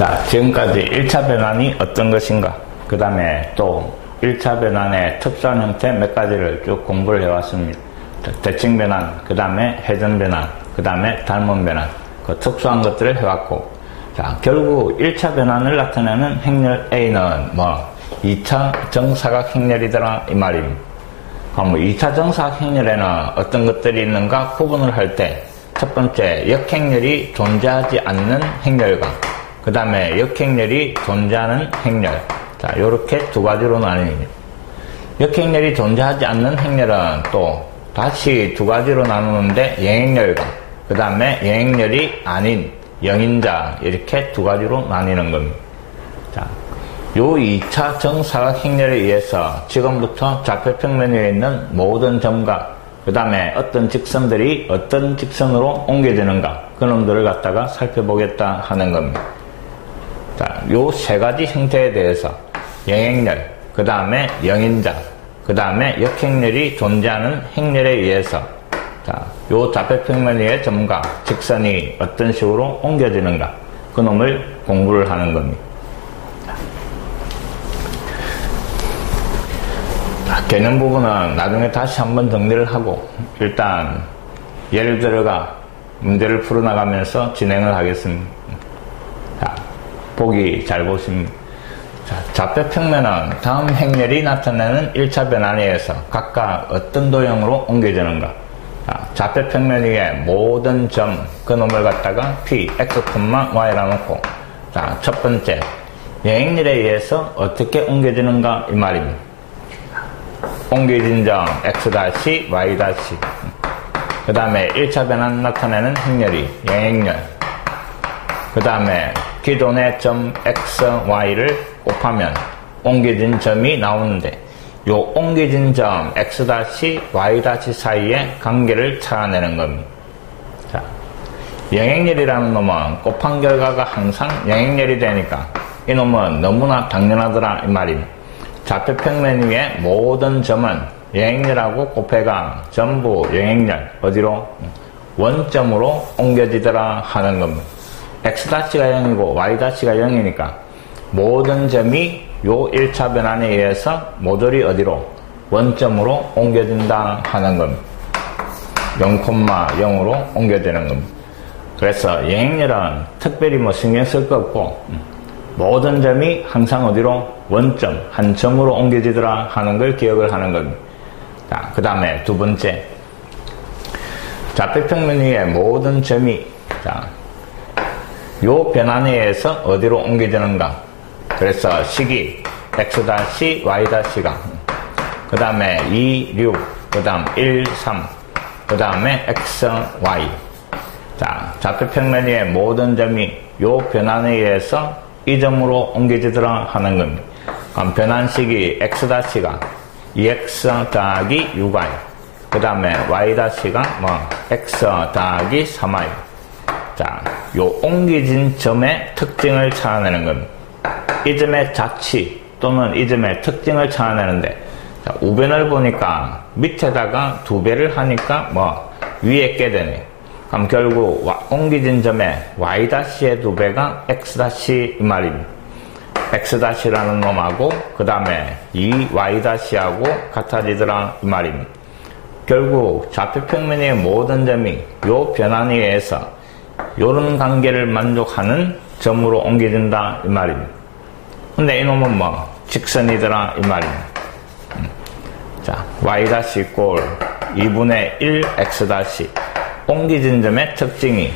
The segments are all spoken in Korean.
자, 지금까지 1차 변환이 어떤 것인가, 그 다음에 또 1차 변환의 특수한 형태 몇 가지를 쭉 공부를 해왔습니다. 대칭 변환, 그 다음에 회전 변환, 그 다음에 닮은 변환, 그 특수한 것들을 해왔고, 자, 결국 1차 변환을 나타내는 행렬 A는 2차 정사각 행렬이더라 이 말입니다. 그럼 2차 정사각 행렬에는 어떤 것들이 있는가 구분을 할 때, 첫 번째 역행렬이 존재하지 않는 행렬과 그 다음에 역행렬이 존재하는 행렬, 자, 요렇게 두 가지로 나뉩니다. 역행렬이 존재하지 않는 행렬은 또 다시 두 가지로 나누는데, 영행렬과 그 다음에 영행렬이 아닌 영인자, 이렇게 두 가지로 나뉘는 겁니다. 자, 요 2차 정사각 행렬에 의해서 지금부터 좌표평면 위에 있는 모든 점과 그 다음에 어떤 직선들이 어떤 직선으로 옮겨지는가, 그놈들을 갖다가 살펴보겠다 하는 겁니다. 자, 요 세 가지 형태에 대해서 영행렬, 그 다음에 영인자, 그 다음에 역행렬이 존재하는 행렬에 의해서, 자, 요 좌표평면 위의 점과 직선이 어떤 식으로 옮겨지는가, 그놈을 공부를 하는 겁니다. 자, 개념 부분은 나중에 다시 한번 정리를 하고, 일단 예를 들어가 문제를 풀어나가면서 진행을 하겠습니다. 자, 보기 잘 보십니다. 자, 좌표평면은 다음 행렬이 나타내는 1차 변환에 의해서 각각 어떤 도형으로 옮겨지는가. 자, 좌표평면 위에 모든 점, 그놈을 갖다가 P, X, Y라 놓고, 자, 첫 번째 영행렬에 의해서 어떻게 옮겨지는가 이 말입니다. 옮겨진 점 X-, Y-, 그 다음에 1차 변환 나타내는 행렬이 영행렬, 그 다음에 기존의 점 X, Y를 곱하면 옮겨진 점이 나오는데, 요 옮겨진 점 X-, Y- 사이의 관계를 찾아내는 겁니다. 자, 영행렬이라는 놈은 곱한 결과가 항상 영행렬이 되니까 이놈은 너무나 당연하더라 이 말입니다. 좌표평면 위에 모든 점은 영행렬하고 곱해가 전부 영행렬, 어디로? 원점으로 옮겨지더라 하는 겁니다. X가 0이고 Y가 0이니까 모든 점이 요 1차 변환에 의해서 모조리 어디로? 원점으로 옮겨진다 하는 겁니다. 0,0으로 옮겨지는 겁니다. 그래서 영행렬은 특별히 신경 쓸 거 없고, 모든 점이 항상 어디로? 원점, 한 점으로 옮겨지더라 하는 걸 기억을 하는 겁니다. 자, 그 다음에 두 번째, 좌표평면 위에 모든 점이, 자, 요 변환에 의해서 어디로 옮겨지는가. 그래서 식이 X-, Y-가, 그 다음에 2, 6, 그 다음 1, 3, 그 다음에 X, Y. 자, 좌표평면 위에 모든 점이 요 변환에 의해서 이 점으로 옮겨지더라 하는 겁니다. 그럼 변환식이 X-가 2X 더하기 6Y, 그 다음에 Y-가 X 더하기 3Y. 자, 요 옮겨진 점의 특징을 찾아내는 겁니다. 이 점의 자치 또는 이 점의 특징을 찾아내는데, 자, 우변을 보니까 밑에다가 2배를 하니까 위에 깨 되네. 그럼 결국 옮겨진 점의 Y-의 2배가 X- 이 말입니다. X-라는 놈하고 그 다음에 이 Y-하고 같아지더라 이 말입니다. 결국 좌표평면의 모든 점이 요 변환에 의해서 요런 관계를 만족하는 점으로 옮겨진다 이 말입니다. 근데 이놈은 직선이더라 이 말입니다. 자, Y- 꼴 2분의 1 X- 옮겨진 점의 특징이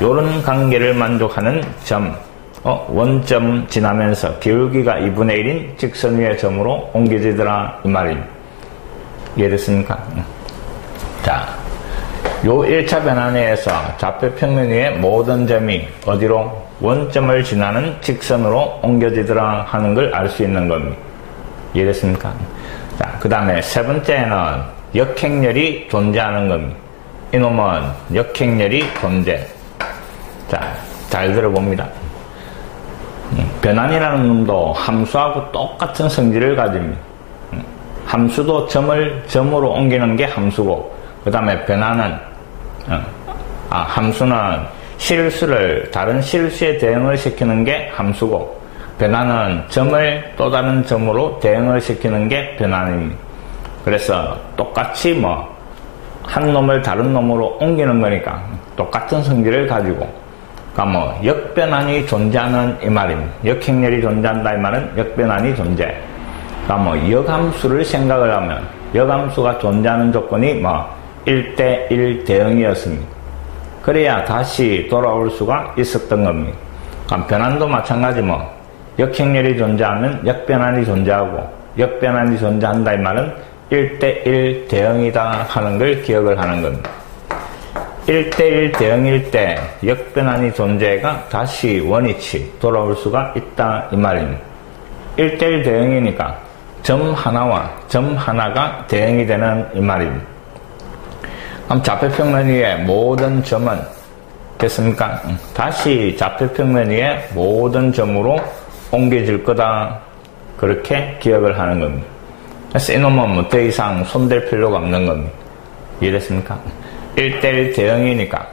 요런 관계를 만족하는 점, 원점 지나면서 기울기가 2분의 1인 직선 위의 점으로 옮겨지더라 이 말입니다. 이해됐습니까? 자, 요 1차 변환에 의해서 좌표평면 위의 모든 점이 어디로? 원점을 지나는 직선으로 옮겨지더라 하는 걸 알 수 있는 겁니다. 이해됐습니까? 자, 그 다음에 세 번째는 역행렬이 존재하는 겁니다. 이놈은 역행렬이 존재. 자, 잘 들어봅니다. 변환이라는 놈도 함수하고 똑같은 성질을 가집니다. 함수도 점으로 옮기는 게 함수고, 그 다음에 변환은, 함수는 실수를 다른 실수에 대응을 시키는 게 함수고, 변화는 점을 또 다른 점으로 대응을 시키는 게 변화입니다. 그래서 똑같이 한 놈을 다른 놈으로 옮기는 거니까 똑같은 성질을 가지고, 그러니까 역변환이 존재하는 이 말입니다. 역행렬이 존재한다 이 말은 역변환이 존재. 그러니까 역함수를 생각을 하면 역함수가 존재하는 조건이 1대1 대응이었습니다. 그래야 다시 돌아올 수가 있었던 겁니다. 그럼 변환도 마찬가지 역행렬이 존재하면 역변환이 존재하고, 역변환이 존재한다 이 말은 1대1 대응이다 하는 걸 기억을 하는 겁니다. 1대1 대응일 때 역변환이 존재가 다시 원위치 돌아올 수가 있다 이 말입니다. 1대1 대응이니까 점 하나와 점 하나가 대응이 되는 이 말입니다. 그럼 좌표평면 위에 모든 점은 됐습니까? 다시 좌표평면 위에 모든 점으로 옮겨질 거다, 그렇게 기억을 하는 겁니다. 그래서 이놈은 더 이상 손댈 필요가 없는 겁니다. 이해됐습니까? 1대1 대응이니까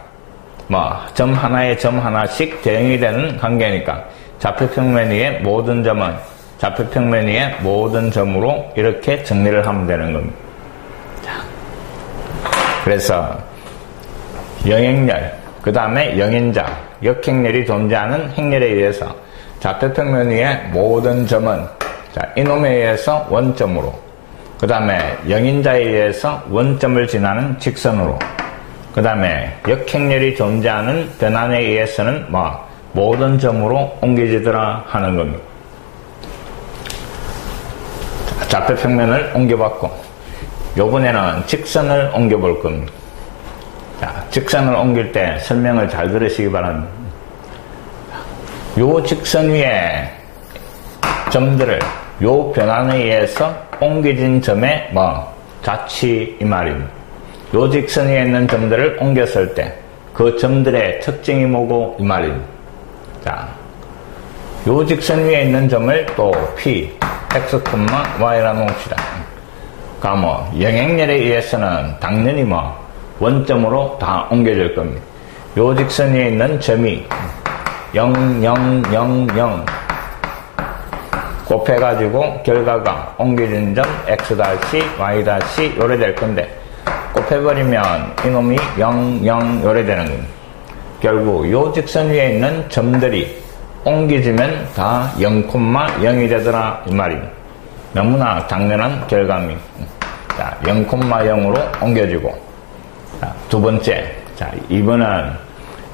점 하나에 점 하나씩 대응이 되는 관계니까 좌표평면 위에 모든 점은 좌표평면 위에 모든 점으로 이렇게 정리를 하면 되는 겁니다. 자, 그래서 영행렬, 그 다음에 영인자, 역행렬이 존재하는 행렬에 의해서 좌표평면 위에 모든 점은 이놈에 의해서 원점으로, 그 다음에 영인자에 의해서 원점을 지나는 직선으로, 그 다음에 역행렬이 존재하는 변환에 의해서는 모든 점으로 옮겨지더라 하는 겁니다. 좌표평면을 옮겨봤고, 요번에는 직선을 옮겨볼 겁니다. 자, 직선을 옮길 때 설명을 잘 들으시기 바랍니다. 요 직선 위에 점들을 요 변환에 의해서 옮겨진 점의 자치 이 말입니다. 요 직선 위에 있는 점들을 옮겼을 때 그 점들의 특징이 뭐고 이 말입니다. 자, 요 직선 위에 있는 점을 또 P, X, Y라고 봅시다. 그러니까 영행렬에 의해서는 당연히 원점으로 다 옮겨질 겁니다. 요 직선 위에 있는 점이 0, 0, 0, 0 곱해가지고 결과가 옮겨진 점 X-, Y- 요래 될 건데, 곱해버리면 이놈이 0, 0 요래 되는 겁니다. 결국 요 직선 위에 있는 점들이 옮겨지면 다 0,0이 되더라 이 말입니다. 너무나 당연한 결과입니다. 자, 0,0으로 옮겨지고, 자, 두 번째, 자, 2번은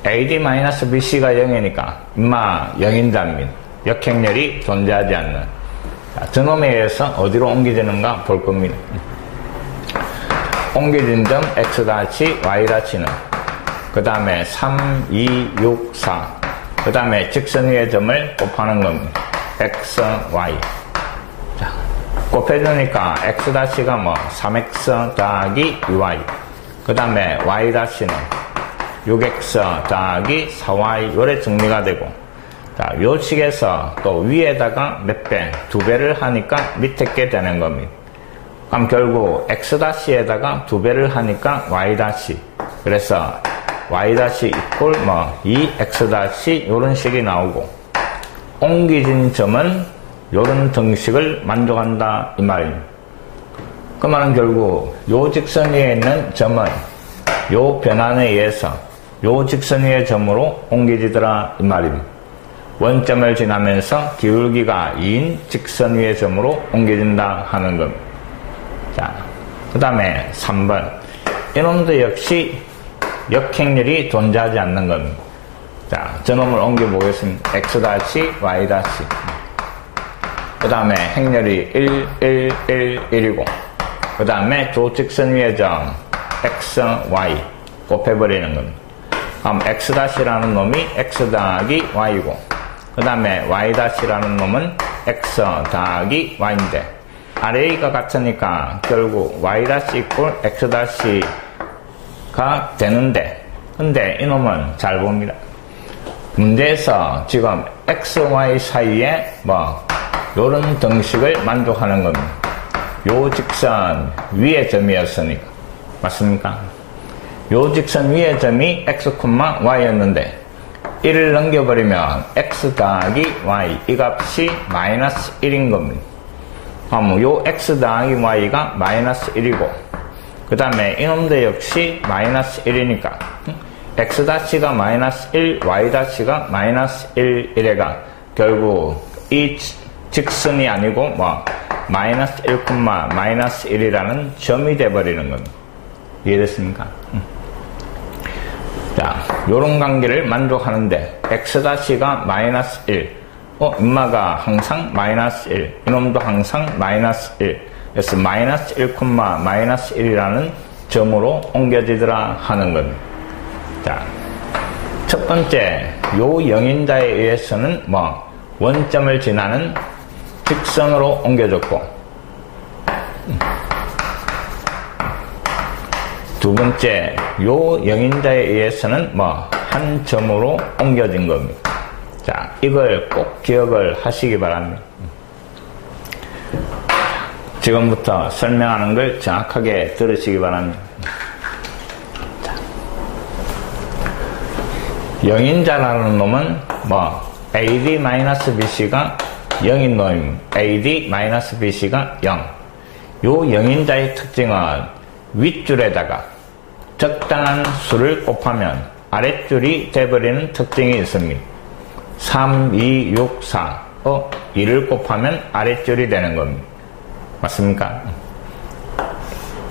AD-BC가 0이니까 인마 0인자입니다. 역행렬이 존재하지 않는. 자, 저놈에 의해서 어디로 옮겨지는가 볼 겁니다. 옮겨진 점 X-, Y-는 그 다음에 3, 2, 6, 4 그 다음에 직선 위의 점을 곱하는 겁니다. X, Y. 자, 곱해주니까 X-가 3X 더하기 2Y. 그 다음에 Y-는 6X 더하기 4Y. 요래 정리가 되고, 자, 요 식에서 또 위에다가 몇 배, 2배를 하니까 밑에 게 되는 겁니다. 그럼 결국 X-에다가 2배를 하니까 Y-. 그래서 Y- 이꼴 2X- 요런 식이 나오고, 옮겨진 점은 요런 등식을 만족한다 이 말입니다. 그 말은 결국 요 직선 위에 있는 점은 요 변환에 의해서 요 직선 위의 점으로 옮겨지더라 이 말입니다. 원점을 지나면서 기울기가 2인 직선 위의 점으로 옮겨진다 하는 겁니다. 자, 그 다음에 3번. 이놈도 역시 역행렬이 존재하지 않는 겁니다. 자, 저놈을 옮겨보겠습니다. X-, Y-. 그 다음에 행렬이 1, 1, 1, 1이고, 그 다음에 조직선 위의 점 X, Y 곱해버리는 겁니다. 그럼 X-라는 놈이 X 더하기 Y고, 그 다음에 Y-라는 놈은 X 더하기 Y인데, RA가 같으니까 결국 Y- 이꼴 X-가 되는데, 근데 이놈은 잘 봅니다. 문제에서 지금 X, Y 사이에 요런 등식을 만족하는 겁니다. 요 직선 위의 점이었으니까. 맞습니까? 요 직선 위의 점이 X, Y였는데, 1을 넘겨버리면 x 더하기 y 이 값이 마이너스 1인 겁니다. 그럼 요 x 더하기 y가 마이너스 1이고 그 다음에 이놈도 역시 마이너스 1이니까 x-가 마이너스 1, y-가 마이너스 1 이래가 결국 이 직선이 아니고 뭐 마이너스 1, 마이너스 1이라는 점이 돼버리는 겁니다. 이해됐습니까? 자, 요런 관계를 만족하는데 x-가 마이너스 1 엄마가 항상 마이너스 1 이놈도 항상 마이너스 1 그래서 마이너스 1, 마이너스 1이라는 점으로 옮겨지더라 하는 겁니다. 자, 첫 번째 요 영인자에 의해서는 뭐 원점을 지나는 직선으로 옮겨졌고 두 번째 요 영인자에 의해서는 뭐 한 점으로 옮겨진 겁니다. 자, 이걸 꼭 기억을 하시기 바랍니다. 지금부터 설명하는 걸 정확하게 들으시기 바랍니다. 자, 영인자라는 놈은 뭐 AD-BC가 0인 놈입니다. AD-BC가 0. 요 영인자의 특징은 윗줄에다가 적당한 수를 곱하면 아랫줄이 돼버리는 특징이 있습니다. 3, 2, 6, 4 2를 곱하면 아랫줄이 되는 겁니다. 맞습니까?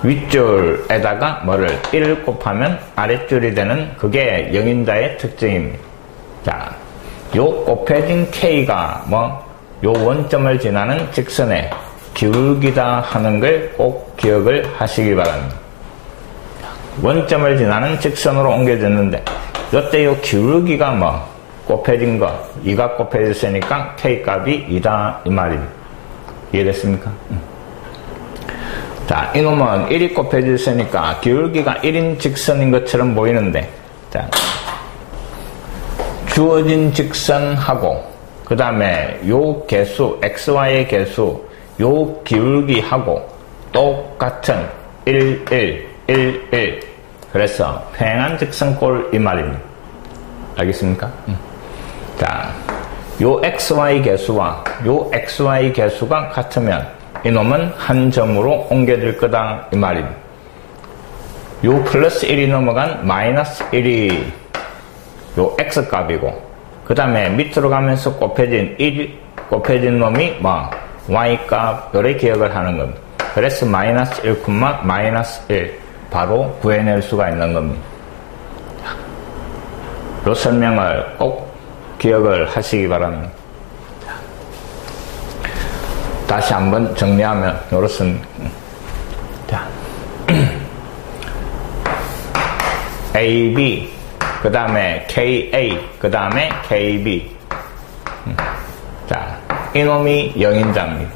윗줄에다가 뭐를 1을 곱하면 아랫줄이 되는 그게 영인자의 특징입니다. 자, 요 곱해진 K가 뭐 요 원점을 지나는 직선의 기울기다 하는 걸 꼭 기억을 하시기 바랍니다. 원점을 지나는 직선으로 옮겨졌는데 요때 요 기울기가 뭐 곱해진 거 2가 곱해졌으니까 K값이 2다 이 말입니다. 이해됐습니까? 자, 이놈은 1이 곱해졌으니까 기울기가 1인 직선인 것처럼 보이는데 자, 주어진 직선하고 그 다음에 요 개수 xy의 개수 요 기울기하고 똑같은 1, 1, 1, 1 그래서 평행한 직선꼴 이 말입니다. 알겠습니까? 자, 요 xy 개수와 요 xy 개수가 같으면 이놈은 한 점으로 옮겨질 거다 이 말입니다. 요 플러스 1이 넘어간 마이너스 1이 요 x값이고 그 다음에 밑으로 가면서 곱해진 1 곱해진 놈이 뭐 y값 요래 기억을 하는 겁니다. 그래서 마이너스 1, 마이너스 1 바로 구해낼 수가 있는 겁니다. 요 설명을 꼭 기억을 하시기 바랍니다. 다시 한번 정리하면 요렇습니다. 자, AB 그 다음에 KA 그 다음에 KB 자, 이놈이 영인자입니다.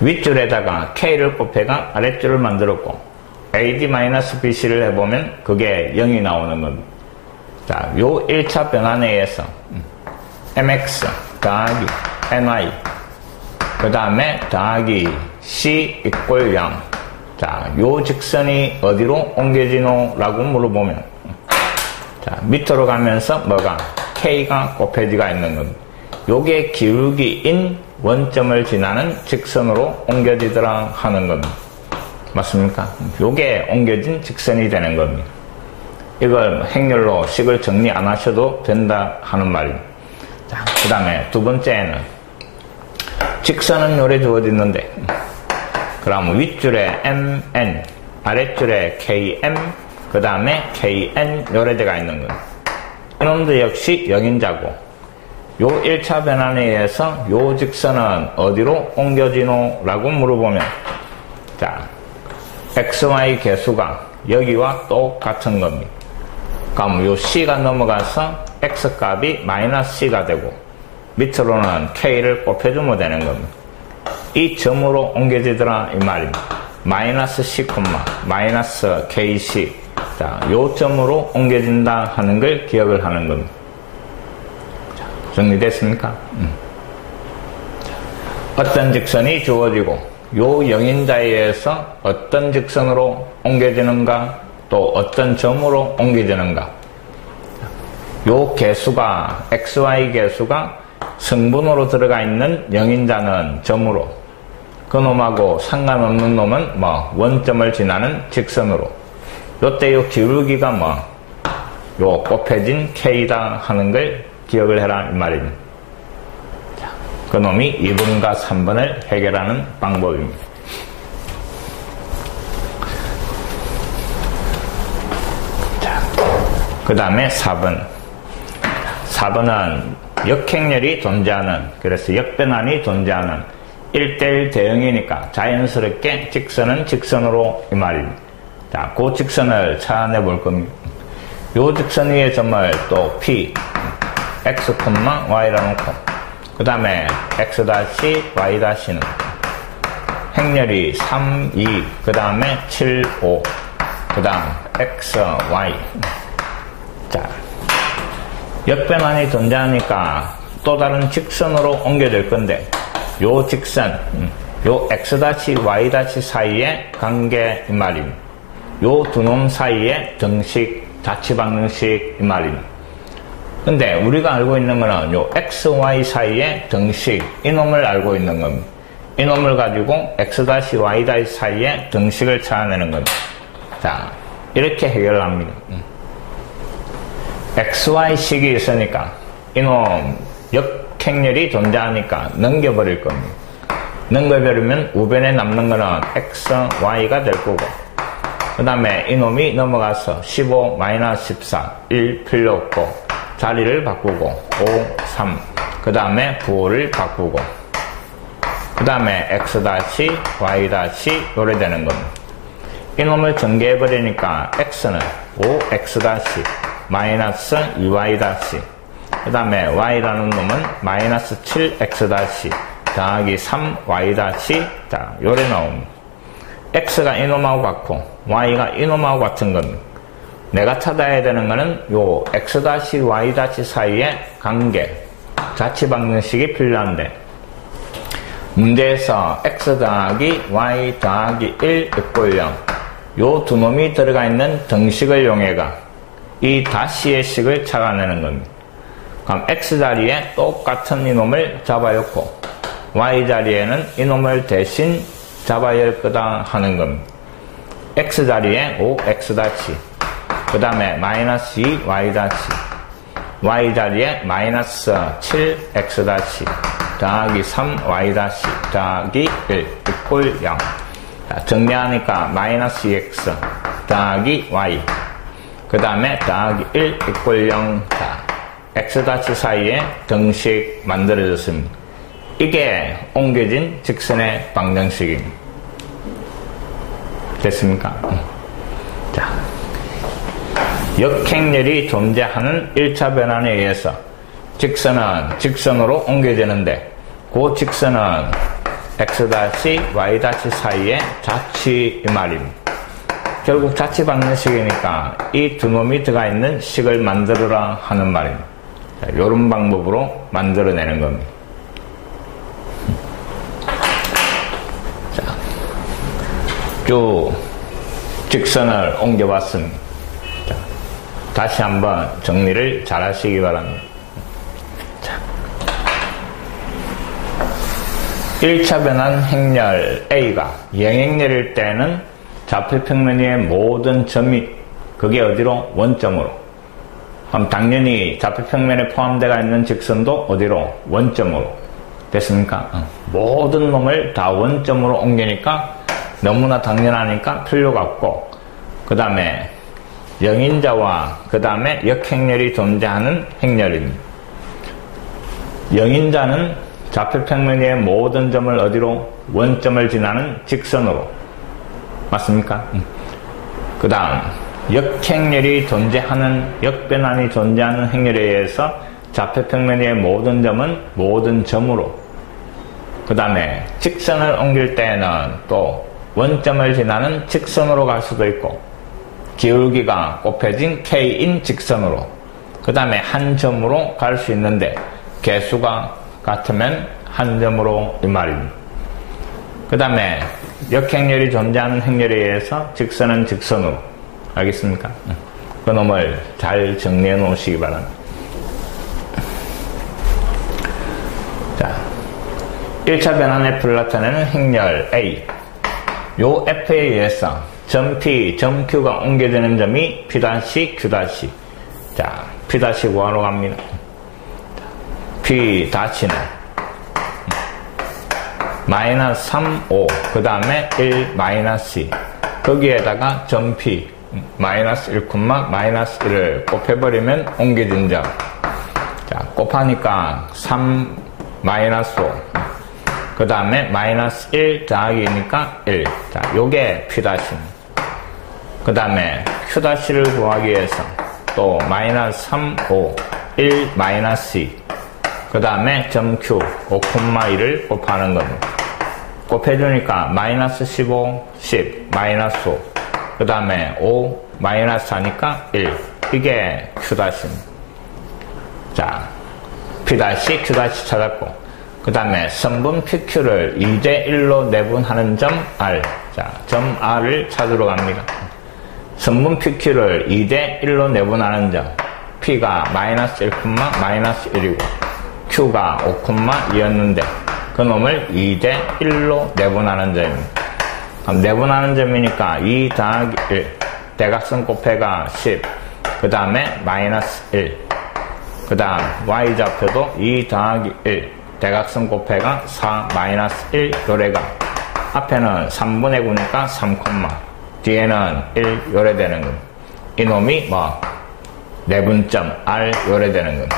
윗줄에다가 K를 곱해가 아랫줄을 만들었고 AD-BC를 해보면 그게 0이 나오는 겁니다. 자, 요 1차 변환에 의해서 MX 더하기 NY 그 다음에 더하기 C 이꼴 0 자, 요 직선이 어디로 옮겨지노? 라고 물어보면 자, 밑으로 가면서 뭐가? K가 곱해지가 있는 겁니다. 요게 기울기인 원점을 지나는 직선으로 옮겨지더라 하는 겁니다. 맞습니까? 요게 옮겨진 직선이 되는 겁니다. 이걸 행렬로 식을 정리 안 하셔도 된다 하는 말입니다. 자, 그 다음에 두 번째는 직선은 요래 주어졌는데 그럼 윗줄에 MN 아랫줄에 KM 그 다음에 KN 요래대가 있는 겁니다. 이놈도 역시 영인자고 요 1차 변환에 의해서 요 직선은 어디로 옮겨지노? 라고 물어보면 자, XY 개수가 여기와 똑같은 겁니다. 그럼 요 C가 넘어가서 X값이 마이너스 C가 되고 밑으로는 K를 곱해주면 되는 겁니다. 이 점으로 옮겨지더라 이 말입니다. 마이너스 C, 마이너스 KC 자, 요 점으로 옮겨진다 하는 걸 기억을 하는 겁니다. 자, 정리됐습니까? 어떤 직선이 주어지고 요 영인자에 의해서 어떤 직선으로 옮겨지는가 또 어떤 점으로 옮겨지는가. 요 개수가 xy 개수가 성분으로 들어가 있는 영인자는 점으로, 그 놈하고 상관없는 놈은 뭐 원점을 지나는 직선으로, 요때 요 기울기가 뭐 요 곱해진 k다 하는 걸 기억을 해라 이 말입니다. 자, 그 놈이 2번과 3번을 해결하는 방법입니다. 자, 그 다음에 4번. 4번은 역행렬이 존재하는, 그래서 역변환이 존재하는 1대1 대응이니까 자연스럽게 직선은 직선으로 이 말입니다. 자, 그 직선을 찾아내 볼 겁니다. 요 직선 위에 점을 또 P, X, Y라 놓고, 그 다음에 X 다시, Y 다시는 행렬이 3, 2, 그 다음에 7, 5, 그 다음 X, Y. 자, 역변환이 존재하니까 또 다른 직선으로 옮겨질 건데, 요 직선, 요 X 다시, Y 다시 사이의 관계 이 말입니다. 요 두 놈 사이의 등식, 자취방정식 이 말입니다. 근데 우리가 알고 있는 거는 요 x, y 사이의 등식, 이놈을 알고 있는 겁니다. 이놈을 가지고 x 다시 y 다시 사이의 등식을 찾아내는 겁니다. 자, 이렇게 해결합니다. x, y 식이 있으니까 이놈 역행렬이 존재하니까 넘겨버릴 겁니다. 넘겨버리면 우변에 남는 거는 x, y가 될 거고, 그 다음에 이놈이 넘어가서 15, 마이너스 14, 1 필요 없고, 자리를 바꾸고, 5, 3, 그 다음에 9를 바꾸고, 그 다음에 x 다시, y 다시, 요래 되는 겁니다. 이놈을 전개해버리니까 x는 5x 다시, 마이너스 2y 다시, 그 다음에 y라는 놈은 마이너스 7x 다시, 더하기 3y 다시, 자, 요래 나옵니다. x가 이놈하고 같고 y가 이놈하고 같은 겁니다. 내가 찾아야 되는 거는 요 x 다시 y 다시 사이의 관계, 자취방정식이 필요한데, 문제에서 x 더하기 y 더하기 1 = 0, 요 두 놈이 들어가 있는 등식을 이용해가 이 다시의 식을 찾아내는 겁니다. 그럼 x 자리에 똑같은 이놈을 잡아놓고 y 자리에는 이놈을 대신 잡아야 할 거다 하는 겁니다. x 자리에 5x 다시, 그 다음에 마이너스 2y 다시, y 자리에 마이너스 7x 다시, 더하기 3y 다시, 더하기 1 = 0. 자, 정리하니까 마이너스 2x 더하기 y, 그 다음에 더하기 1 = 0. 자, x 다시 사이에 등식 만들어졌습니다. 이게 옮겨진 직선의 방정식입니다. 됐습니까? 자, 역행렬이 존재하는 1차 변환에 의해서 직선은 직선으로 옮겨지는데, 그 직선은 x 다시 y 다시 사이의 자취 이 말입니다. 결국 자취 방정식이니까 이 두 놈이 들어가 있는 식을 만들어라 하는 말입니다. 자, 이런 방법으로 만들어내는 겁니다. 자, 쭉 직선을 옮겨봤습니다. 자, 다시 한번 정리를 잘 하시기 바랍니다. 자, 1차 변환 행렬 A가 영행렬일 때는 좌표평면 위의 모든 점이 그게 어디로? 원점으로. 그럼 당연히 좌표평면에 포함되어 있는 직선도 어디로? 원점으로. 됐습니까? 모든 놈을 다 원점으로 옮기니까 너무나 당연하니까 필요가 없고, 그 다음에 영인자와 그 다음에 역행렬이 존재하는 행렬입니다. 영인자는 좌표평면 위의 모든 점을 어디로? 원점을 지나는 직선으로. 맞습니까? 그 다음 역행렬이 존재하는, 역변환이 존재하는 행렬에 의해서 좌표평면 위의 모든 점은 모든 점으로. 그 다음에 직선을 옮길 때는 또 원점을 지나는 직선으로 갈 수도 있고, 기울기가 곱해진 k인 직선으로, 그 다음에 한 점으로 갈 수 있는데 개수가 같으면 한 점으로 이 말입니다. 그 다음에 역행렬이 존재하는 행렬에 의해서 직선은 직선으로, 알겠습니까? 그 놈을 잘 정리해 놓으시기 바랍니다. 자, 1차 변환 F를 나타내는 행렬 A. 요 F에 의해서 점 P, 점 Q가 옮겨지는 점이 P', Q'. 자, P' 구하러 갑니다. P''는 마이너스 3, 5, 그 다음에 1, 마이너스 2. 거기에다가 점 P, 마이너스 1, 마이너스 1을 곱해버리면 옮겨진 점. 자, 곱하니까 3, 마이너스 5. 그 다음에 마이너스 1 더하기니까 1. 자, 요게 P'. 그 다음에 Q''를 구하기 위해서 또 마이너스 3, 5, 1, 마이너스 2. 그 다음에 점 Q, 5,1을 곱하는 겁니다. 곱해주니까 마이너스 15, 10, 마이너스 5. 그 다음에 5, 마이너스 하니까 1. 이게 Q''입니다. 자, P', Q' 찾았고, 그 다음에 선분 PQ를 2대1로 내분하는 점 R. 자, 점 R을 찾으러 갑니다. 선분 PQ를 2대1로 내분하는 점. P가 마이너스 1, 마이너스 1이고, Q가 5,2였는데, 그 놈을 2대1로 내분하는 점입니다. 내분하는 점이니까 2 더하기 1. 대각선 곱해가 10. 그 다음에 마이너스 1. 그 다음 Y좌표도 2 더하기 1. 대각선 곱해가 4, 마이너스 1. 요래가 앞에는 3분의 9니까 3, 뒤에는 1 요래 되는 겁니다. 이놈이 내분점 R 요래 되는 겁니다.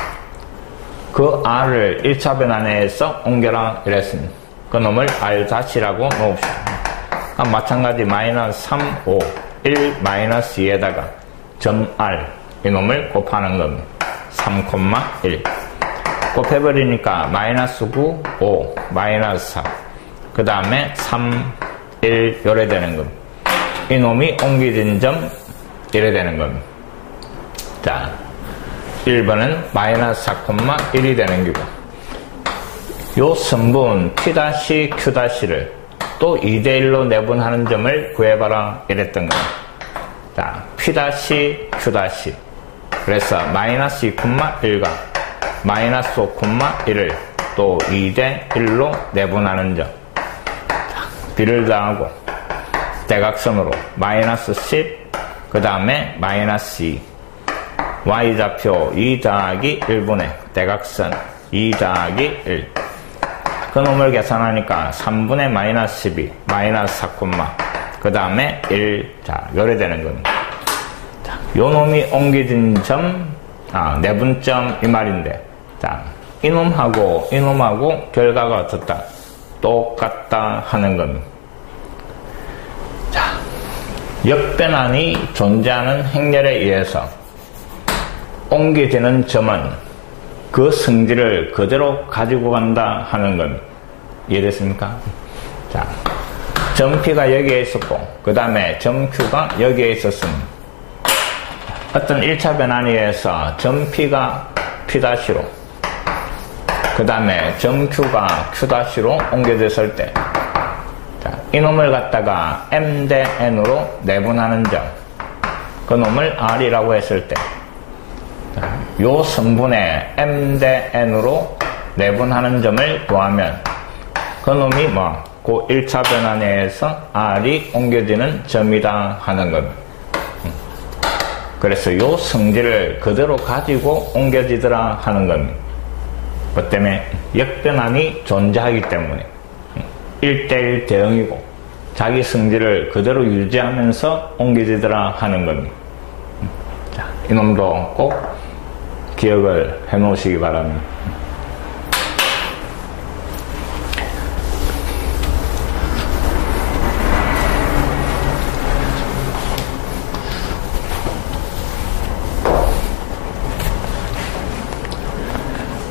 그 R을 1차 변환해서 옮겨라 이랬습니다. 그 놈을 R''라고 놓읍시다. 마찬가지 마이너스 3, 5, 1, 마이너스 2에다가 점 R 이놈을 곱하는 겁니다. 3, 1 곱해버리니까 마이너스 9, 5, 마이너스 4. 그 다음에 3, 1 요래 되는 겁니다. 이놈이 옮겨진 점 이래 되는 겁니다. 자, 1번은 마이너스 4,1이 되는 거고, 요 선분 P', Q''를 또 2대1로 내분하는 점을 구해봐라 이랬던 겁니다. 자, P', Q'. 그래서 마이너스 2,1과 마이너스 5,1을 또 2대1로 내분하는 점. 자, B를 더하고 대각선으로 마이너스 10, 그 다음에 마이너스 2. Y좌표 2 더하기 1분의 대각선 2 더하기 1. 그 놈을 계산하니까 3분의 마이너스 12, 마이너스 4, 그 다음에 1. 자, 요래 되는 겁니다. 자, 요 놈이 옮겨진 점, 내분점 이 말인데, 자, 이놈하고 결과가 어떻다? 똑같다 하는 겁니다. 자, 역변환이 존재하는 행렬에 의해서 옮겨지는 점은 그 성질을 그대로 가지고 간다 하는 겁니다. 이해됐습니까? 자, 점 P가 여기에 있었고, 그 다음에 점 Q가 여기에 있었습니다. 어떤 1차 변환에 의해서 점 P가 P''로, 그 다음에 점 Q가 Q''로 옮겨졌을 때, 자, 이놈을 갖다가 M 대 N으로 내분하는 점, 그 놈을 R이라고 했을 때, 요 성분에 M 대 N으로 내분하는 점을 구하면 그 놈이 그 1차 변환에 의해서 R이 옮겨지는 점이다 하는 겁니다. 그래서 요 성질을 그대로 가지고 옮겨지더라 하는 겁니다. 그 때문에 역변환이 존재하기 때문에 1대1 대응이고 자기 성질을 그대로 유지하면서 옮겨지더라 하는 겁니다. 자, 이놈도 꼭 기억을 해 놓으시기 바랍니다.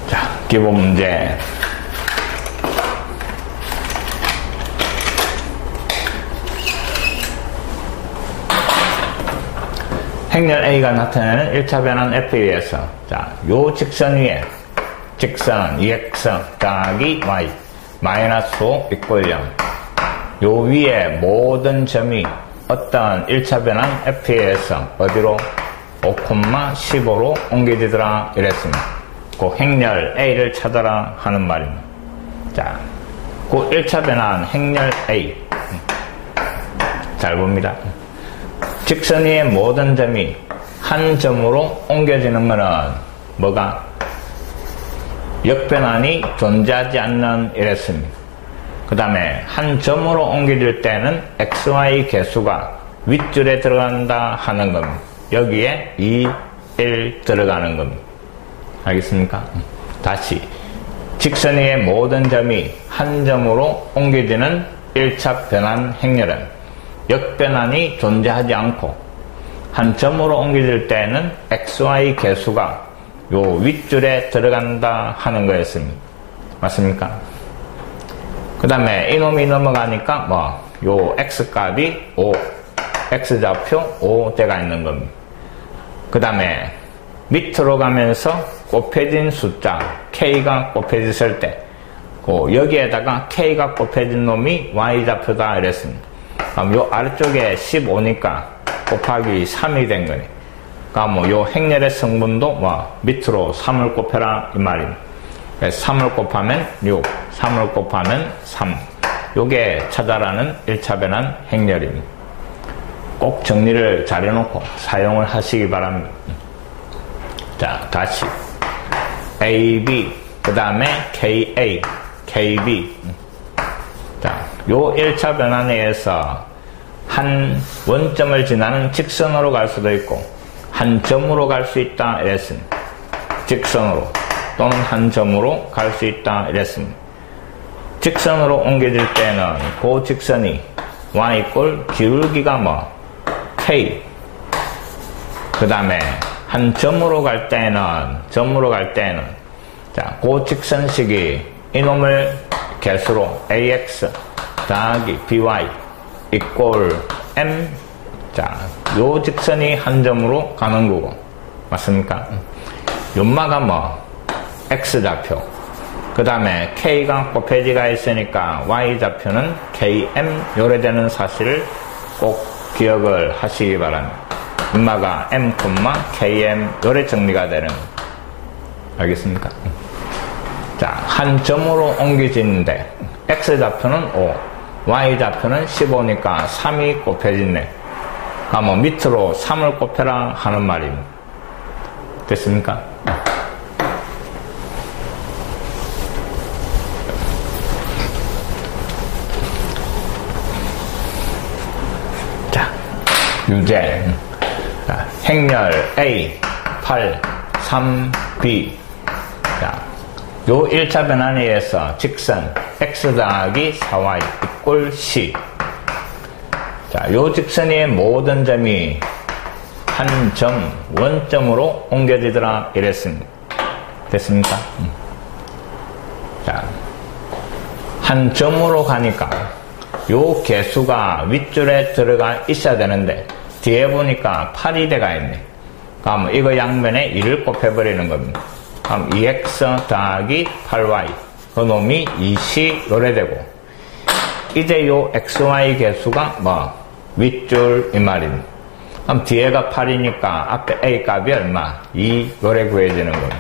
자, 기본 문제. 행렬 A가 나타내는 1차 변환 F에 의해서, 자, 요 직선 위에 직선 2x선 더하기 y 마이너스 5 = 0. 요 위에 모든 점이 어떤 1차 변환 F에 의해서 어디로 5,15로 옮겨지더라 이랬습니다. 그 행렬 A를 찾아라 하는 말입니다. 자, 그 1차 변환 행렬 A 잘 봅니다. 직선 위의 모든 점이 한 점으로 옮겨지는 것은 뭐가? 역변환이 존재하지 않는 이랬습니다. 그 다음에 한 점으로 옮겨질 때는 XY 개수가 윗줄에 들어간다 하는 겁니다. 여기에 2, 1 들어가는 겁니다. 알겠습니까? 다시 직선 위의 모든 점이 한 점으로 옮겨지는 1차 변환 행렬은 역변환이 존재하지 않고 한 점으로 옮겨질 때는 XY 개수가 요 윗줄에 들어간다 하는 거였습니다. 맞습니까? 그 다음에 이놈이 넘어가니까 요 X값이 5, X좌표 5대가 있는 겁니다. 그 다음에 밑으로 가면서 곱해진 숫자 K가 곱해졌을 때 여기에다가 K가 곱해진 놈이 Y좌표다 이랬습니다. 그럼 요 아래쪽에 15니까 곱하기 3이 된 거네. 그러니까 요 행렬의 성분도 밑으로 3을 곱해라 이 말입니다. 3을 곱하면 6, 3을 곱하면 3. 요게 찾아라는 1차 변환 행렬입니다. 꼭 정리를 잘 해놓고 사용을 하시기 바랍니다. 자, 다시 AB, 그 다음에 KA, KB. 자, 요 1차 변환에 의해서 한 원점을 지나는 직선으로 갈 수도 있고 한 점으로 갈 수 있다 이랬습니다. 직선으로 또는 한 점으로 갈 수 있다 이랬습니다. 직선으로 옮겨질 때는 그 직선이 y 꼴 기울기가 k. 그 다음에 한 점으로 갈 때는 자, 그 직선식이 이놈을 개수로 ax 더하기 by 이꼴 m. 자, 요 직선이 한 점으로 가는 거고 맞습니까? 연마가 x좌표, 그 다음에 k가 곱해지가 있으니까 y좌표는 km 요래되는 사실을 꼭 기억을 하시기 바랍니다. 연마가 m, km 요래 정리가 되는 거예요. 알겠습니까? 자, 한 점으로 옮겨지는데 x좌표는 5, y좌표는 15니까 3이 곱해지네. 그러면 밑으로 3을 곱해라 하는 말입니다. 됐습니까? 자, 유제. 자, 행렬 A, 8, 3, B. 자, 요 1차 변환에 의해서 직선 x 더하기 4y 이꼴 c. 자, 요 직선의 모든 점이 한 점, 원점으로 옮겨지더라 이랬습니다. 됐습니까? 자, 한 점으로 가니까 요 개수가 윗줄에 들어가 있어야 되는데 뒤에 보니까 8이 돼가 있네. 그럼 이거 양면에 1을 곱해버리는 겁니다. 그럼 2x 더하기 8y 그 놈이 2c 요래되고 이제 요 xy 개수가 윗줄 이 말입니다. 그럼 뒤에가 8이니까 앞에 a 값이 얼마? 2 요래 구해지는 겁니다.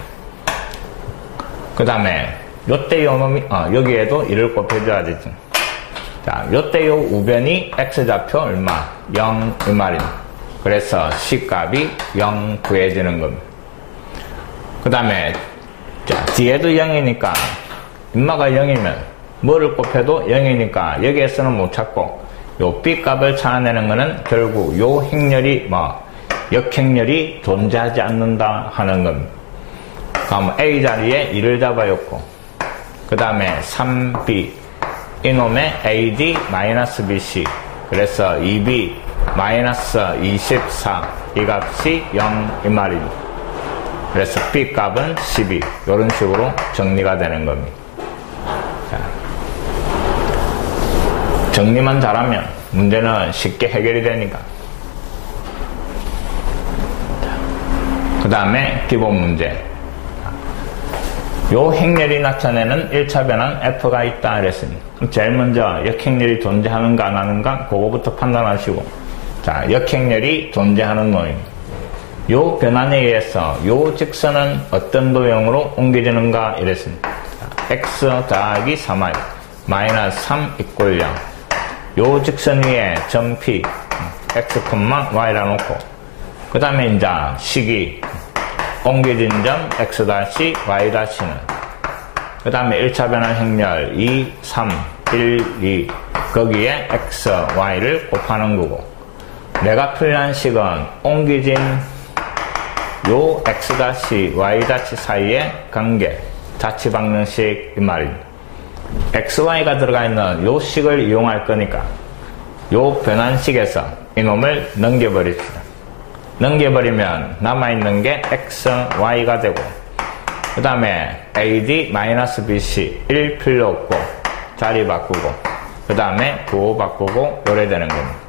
그 다음에 요때 요 놈이 여기에도 1을 곱해줘야 되죠. 자, 요때 요 우변이 x좌표 얼마? 0 이 말입니다. 그래서 c 값이 0 구해지는 겁니다. 그 다음에 뒤에도 0이니까 인마가 0이면 뭐를 곱해도 0이니까 여기에서는 못 찾고 요 b 값을 찾아내는 거는 결국 요 행렬이 역행렬이 존재하지 않는다 하는 겁니다. 그럼 a 자리에 1을 잡아줬고 그 다음에 3b 이놈의 AD-BC 그래서 2b 마이너스 24 이 값이 0 이 말입니다. 그래서 b 값은 12 이런 식으로 정리가 되는 겁니다. 자, 정리만 잘하면 문제는 쉽게 해결이 되니까. 그 다음에 기본 문제. 요 행렬이 나타내는 1차 변환 F가 있다 그랬습니다. 제일 먼저 역행렬이 존재하는가 안 하는가 그거부터 판단하시고 자, 역행렬이 존재하는 놈입니다. 요 변환에 의해서 요 직선은 어떤 도형으로 옮겨지는가 이랬습니다. 자, x 더하기 3y 마이너스 3 이꼴 0. 요 직선 위에 점 P x, y라 놓고 그 다음에 이제 식이 옮겨진 점 x 다시 y 다시는 그 다음에 1차 변환 행렬 2, 3, 1, 2 거기에 x, y를 곱하는 거고 내가 표현한 식은 옮겨진 요 x 다시 y 다시 사이의 관계 자취방정식 이 말입니다. x, y가 들어가 있는 요 식을 이용할 거니까 요 변환식에서 이놈을 넘겨버립시다. 넘겨버리면 남아있는 게 x, y가 되고 그 다음에 AD-BC 1 필요 없고 자리 바꾸고 그 다음에 부호 바꾸고 요래 되는 겁니다.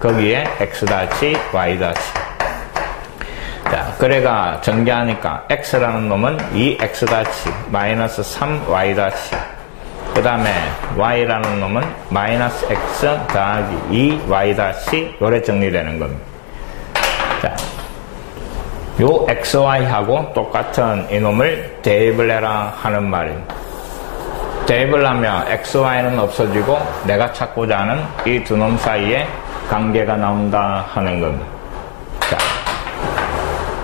거기에 x 다시 y 다시 자, 그래가 전개하니까 x라는 놈은 2x 다시 마이너스 3y 다시 그 다음에 y라는 놈은 마이너스 x 더하기 2y 다시 요래 정리되는 겁니다. 자, 요 xy하고 똑같은 이놈을 대입을 해라 하는 말입니다. 대입을 하면 xy는 없어지고 내가 찾고자 하는 이 두 놈 사이에 관계가 나온다 하는 겁니다. 자,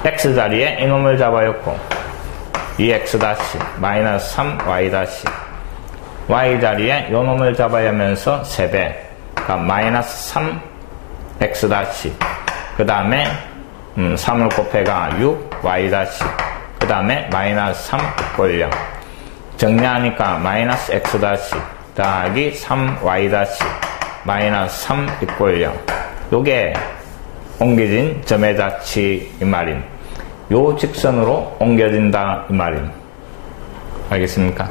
x 자리에 이놈을 잡아였고 2x 다시 마이너스 3y 다시 y 자리에 요 놈을 잡아야 하면서 3배 그러니까 마이너스 3x 다시 그 다음에 3을 곱해가 6y 다시 그 다음에 마이너스 3 이꼴 0 정리하니까 마이너스 x 다시 더하기 3y 다시 마이너스 3 이꼴 0 요게 옮겨진 점의 자치 이 말입니다. 요 직선으로 옮겨진다 이 말입니다. 알겠습니까?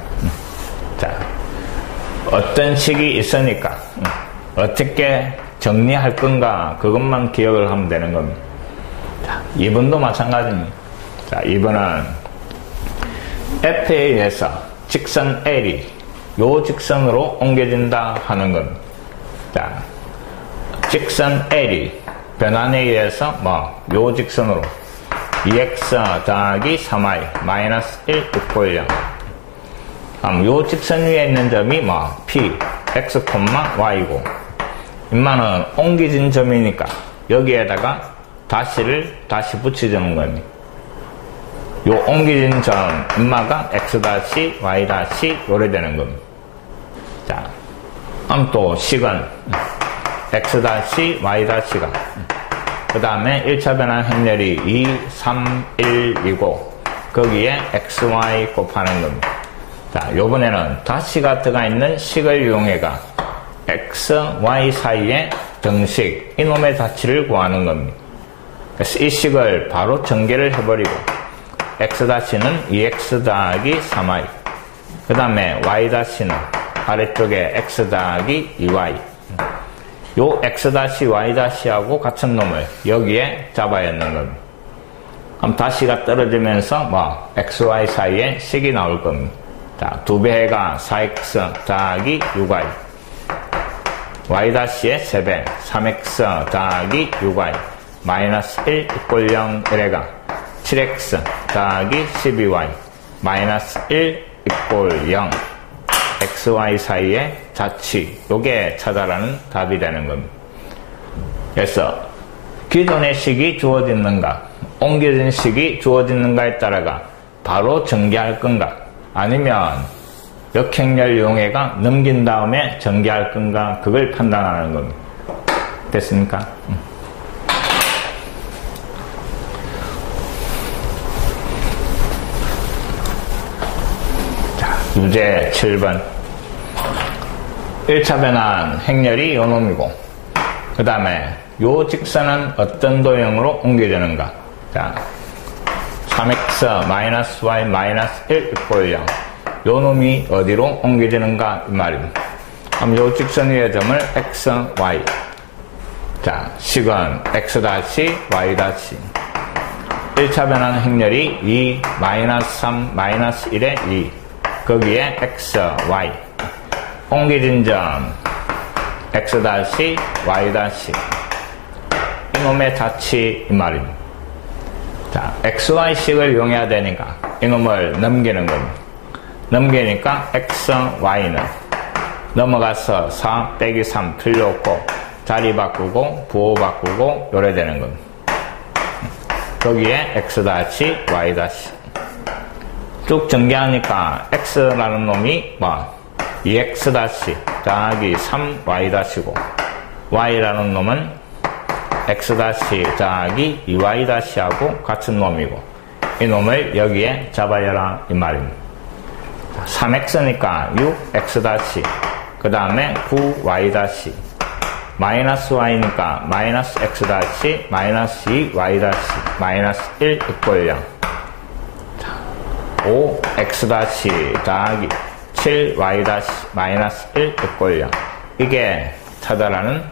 자, 어떤 식이 있으니까 어떻게 정리할 건가 그것만 기억을 하면 되는 겁니다. 자, 2번도 마찬가지입니다. 자, 2번은 F에 의해서 직선 L이 요 직선으로 옮겨진다 하는 겁니다. 자, 직선 L이 변환에 의해서 요 직선으로 2x 더하기 3y 마이너스 1 이꼴 0 그럼 요 직선 위에 있는 점이 P, x, y고 인마는 옮겨진 점이니까 여기에다가 다시를 다시 붙여주는 겁니다. 요 옮겨진 점 인마가 x 다시 y 다시 요래 되는 겁니다. 자, 그럼 또 식은 x 다시 y 다시가 그 다음에 1차 변환 행렬이 2, 3, 1이고 거기에 x, y 곱하는 겁니다. 자, 요번에는 다시가 들어가 있는 식을 이용해가 x, y 사이의 정식 이놈의 자치를 구하는 겁니다. 그래서 이 식을 바로 전개를 해버리고 x 다시는 2x 더하기 3y 그 다음에 y 다시는 아래쪽에 x 더하기 2y 요 x 다시 y 다시하고 같은 놈을 여기에 잡아야 하는 겁니다. 그럼 다시가 떨어지면서 x, y 사이에 식이 나올 겁니다. 자, 2배가 4x 더하기 6y y 다시의 3배 3x 더하기 6y 마이너스 1 이꼴 0 이래가 7x 더하기 12y 마이너스 1 이꼴 0 xy 사이의 자치 요게 찾아라는 답이 되는 겁니다. 그래서 기존의 식이 주어지는가 옮겨진 식이 주어지는가에 따라가 바로 전개할 건가 아니면 역행렬 이용해가 넘긴 다음에 전개할 건가 그걸 판단하는 겁니다. 됐습니까? 자, 유제 7번 1차 변환 행렬이 요 놈이고 그 다음에 요 직선은 어떤 도형으로 옮겨지는가. 자, 3x 마이너스 y 마이너스 1 이꼴 0 요 놈이 어디로 옮겨지는가 이 말입니다. 그럼 요 직선 위의 점을 x, y 자, 식은 x 다시 y 다시 1차 변환 행렬이 2 마이너스 3 마이너스 1에 2 거기에 x, y 옮겨진 점 x 다시 y 다시 이놈의 자치 이 말입니다. 자, XY식을 이용해야 되니까 이놈을 넘기는 겁니다. 넘기니까 X, Y는 넘어가서 4 빼기 3 필요 없고 자리 바꾸고 부호 바꾸고 요래 되는 겁니다. 거기에 X 다시 Y 다시 쭉 전개하니까 X라는 놈이 뭐 2X 다시 더하기 3Y 다시고 Y라는 놈은 X 다시 더하기 2Y 다시하고 같은 놈이고 이 놈을 여기에 잡아야라 이 말입니다. 3X니까 6X 다시 그 다음에 9Y 다시 마이너스 Y니까 마이너스 X 다시 마이너스 2Y 다시 마이너스 1 이꼴 0 5X 다시 더하기 7Y 다시 마이너스 1 이꼴 0 이게 찾아라는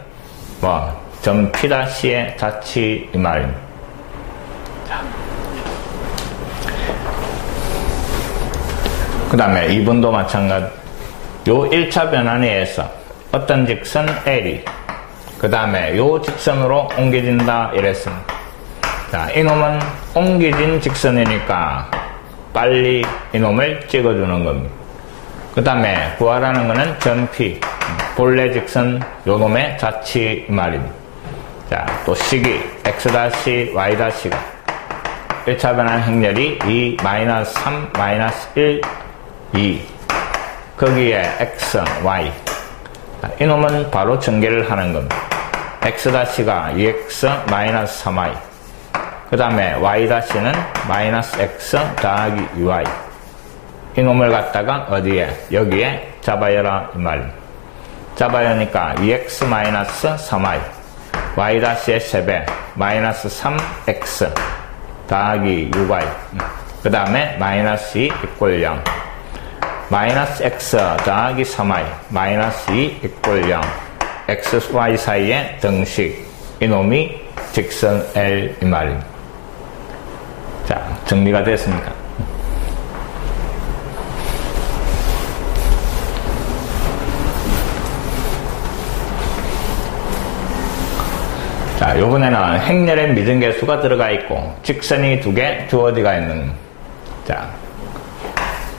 점 P 다시의 자치 이 말입니다. 그 다음에 2번도 마찬가지. 요 1차 변환에서 어떤 직선 L이 그 다음에 요 직선으로 옮겨진다 이랬습니다. 자, 이놈은 옮겨진 직선이니까 빨리 이놈을 찍어주는 겁니다. 그 다음에 구하라는 거는 점 P 본래 직선 요놈의 자치 이 말입니다. 자, 또 식이 X-Y-가 1차 변환 행렬이 2, 마이너스 3, 마이너스 1, 2 거기에 X, Y 이놈은 바로 전개를 하는 겁니다. X-가 2X 마이너스 3Y 그 다음에 Y-는 마이너스 X 더하기 2Y 이놈을 갖다가 어디에? 여기에 잡아야라 이 말입니다. 잡아야니까 2X 마이너스 3Y Y-의 3배 마이너스 3X 더하기 6Y 그 다음에 마이너스 2 이꼴 0 마이너스 X 더하기 3Y 마이너스 2 이꼴 0 X, Y 사이의 등식 이놈이 직선 L 이 말입니다. 자, 정리가 됐습니까? 자, 요번에는 행렬에 미등계수가 들어가 있고 직선이 2개 주어지가 있는 자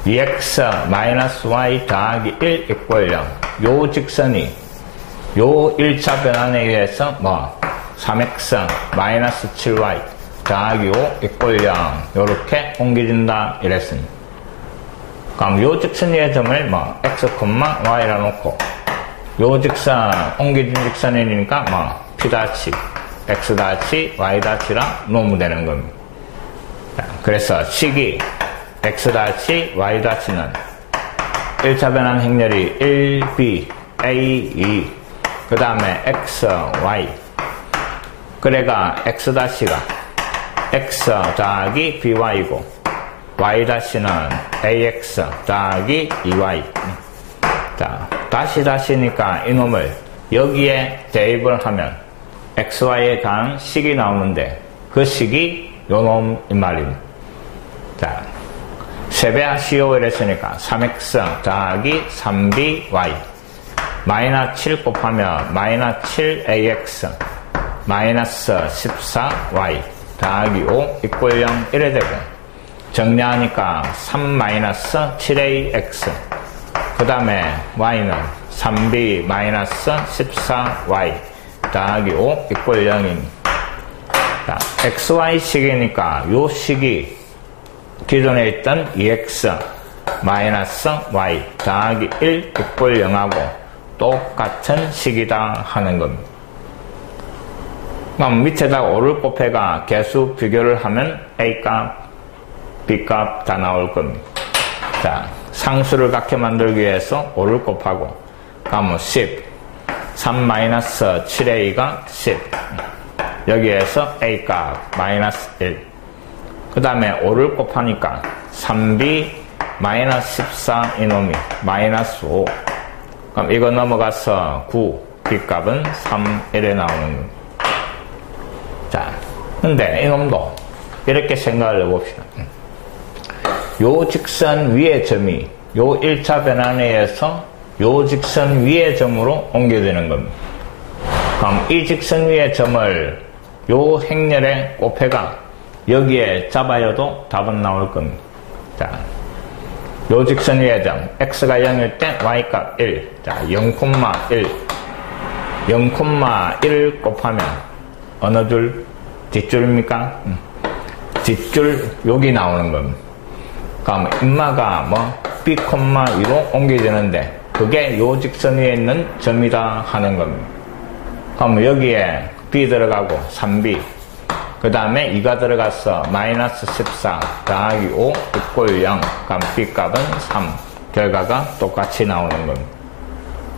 2x 마이너스 y 더하기 1 이꼴 0 요 직선이 요 1차 변환에 의해서 3x 마이너스 7y 더하기 5 이꼴 0 요렇게 옮겨진다 이랬습니다. 그럼 요 직선 위의 점을 x, y라 놓고 요 직선 옮겨진 직선이니까 p 다치 x 다치 y 다치라 놓으면 되는 겁니다. 자, 그래서 식이 x 다치 y 다치는 1차 변환 행렬이 1, b, a, 2 그 다음에 x, y 그래가 x 다치가 x 더하기 by고 y 다치는 ax 더하기 2y 자, 다시니까 이놈을 여기에 대입을 하면 xy에 대한 식이 나오는데 그 식이 요놈인 말입니다. 자, 세배하시오 이랬으니까 3x 더하기 3by 마이너스 7 곱하면 마이너스 7ax 마이너스 14y 더하기 5 이꼴 0 이래 되고 정리하니까 3 마이너스 7ax 그 다음에 y는 3b 마이너스 14y 더하기 5 이꼴 0입니다. 자, xy식이니까 요 식이 기존에 있던 2x 마이너스 y 더하기 1 이꼴 0하고 똑같은 식이다 하는 겁니다. 그럼 밑에다가 5를 곱해가 개수 비교를 하면 a값, b값 다 나올 겁니다. 자, 상수를 갖게 만들기 위해서 5를 곱하고 그러면 10 3-7a가 10 여기에서 a값 마이너스 1 그 다음에 5를 곱하니까 3b 마이너스 14 이놈이 마이너스 5 그럼 이거 넘어가서 9 b값은 3 이래 나오는 겁니다. 자, 근데 이놈도 이렇게 생각을 해봅시다. 요 직선 위의 점이 요 1차 변환에 의해서 요 직선 위의 점으로 옮겨지는 겁니다. 그럼 이 직선 위의 점을 요 행렬의 곱해가 여기에 잡아여도 답은 나올 겁니다. 자, 요 직선 위의 점 x가 0일 때 y값 1. 자, 0,1 0,1 곱하면 어느 줄? 뒷줄입니까? 뒷줄 여기 나오는 겁니다. 그럼 인마가 b,2로 옮겨지는데 그게 요 직선 위에 있는 점이다 하는 겁니다. 그럼 여기에 b 들어가고 3b 그 다음에 2가 들어가서 마이너스 14 더하기 5 = 0. 그럼 b값은 3. 결과가 똑같이 나오는 겁니다.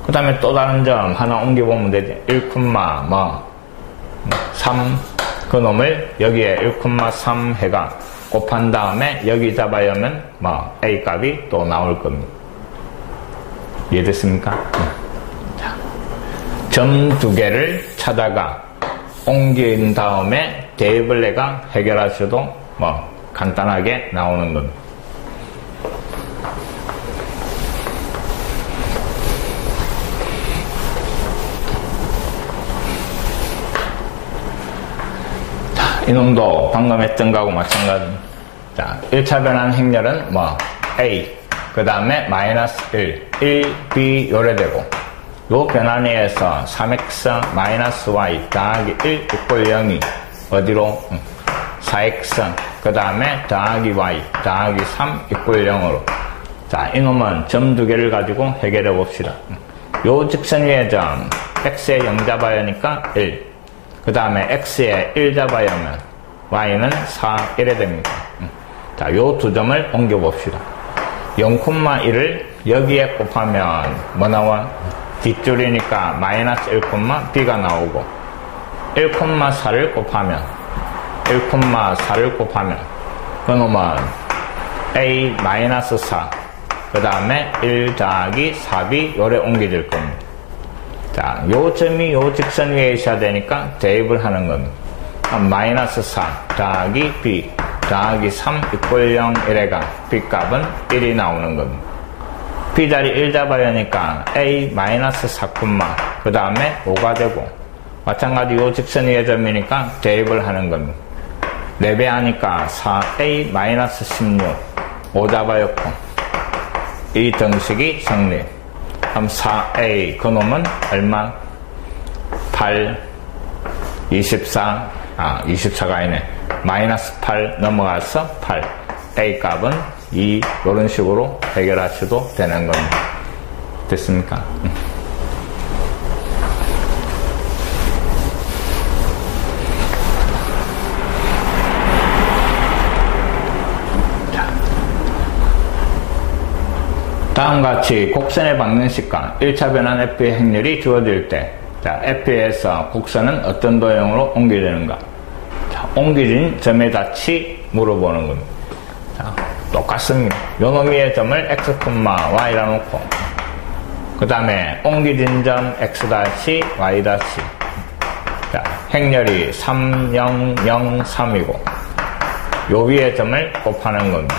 그 다음에 또 다른 점 하나 옮겨보면 되지. 1,3 그놈을 여기에 1,3 해가 곱한 다음에 여기 잡아야면 a 값이 또 나올 겁니다. 이해됐습니까? 자, 점 두 개를 찾아가 옮긴 다음에 대입을 내가 해결하셔도 간단하게 나오는 겁니다. 이놈도 방금 했던 거하고 마찬가지. 자, 1차 변환 행렬은 A, 그 다음에 마이너스 1, B 요래되고, 요 변환에서 3x 마이너스 y 더하기 1 = 0이 어디로? 4x, 그 다음에 더하기 y 더하기 3 = 0으로. 자, 이놈은 점 두 개를 가지고 해결해 봅시다. 요 직선 위의 점, x에 0 잡아야 하니까 1. 그 다음에 x에 1 잡아야 하면 y는 4, 1에 됩니다. 자, 요 두 점을 옮겨 봅시다. 0,1을 여기에 곱하면 뭐 나와? 뒷줄이니까 마이너스 1, b가 나오고 1,4를 곱하면 1,4를 곱하면 그놈은 a 마이너스 4 그 다음에 1 더하기 4b 요래 옮겨질 겁니다. 자, 요 점이 요 직선 위에 있어야 되니까 대입을 하는 겁니다. 마이너스 4 더하기 b 더하기 3 = 0 이래가 b 값은 1이 나오는 겁니다. b 자리 1 잡아야 하니까 a 마이너스 4, 그 다음에 5가 되고 마찬가지 요 직선 위의 점이니까 대입을 하는 겁니다. 4배 하니까 4a 마이너스 16 5 잡아였고 이 등식이 성립. 그럼 4a 그놈은 얼마? 8 24 24가 아니네. 마이너스 8 넘어가서 8 a 값은 2 이런 식으로 해결하셔도 되는 겁니다. 됐습니까? 다음같이 곡선의 방정식과 1차 변환 f의 행렬이 주어질 때 자, f에서 곡선은 어떤 도형으로 옮겨지는가? 자, 옮겨진 점의 dat이 물어보는 겁니다. 자, 똑같습니다. 요 놈의 점을 x, y라 놓고 그 다음에 옮겨진 점 x-, y-. 자, 행렬이 3, 0, 0, 3이고 요 위의 점을 곱하는 겁니다.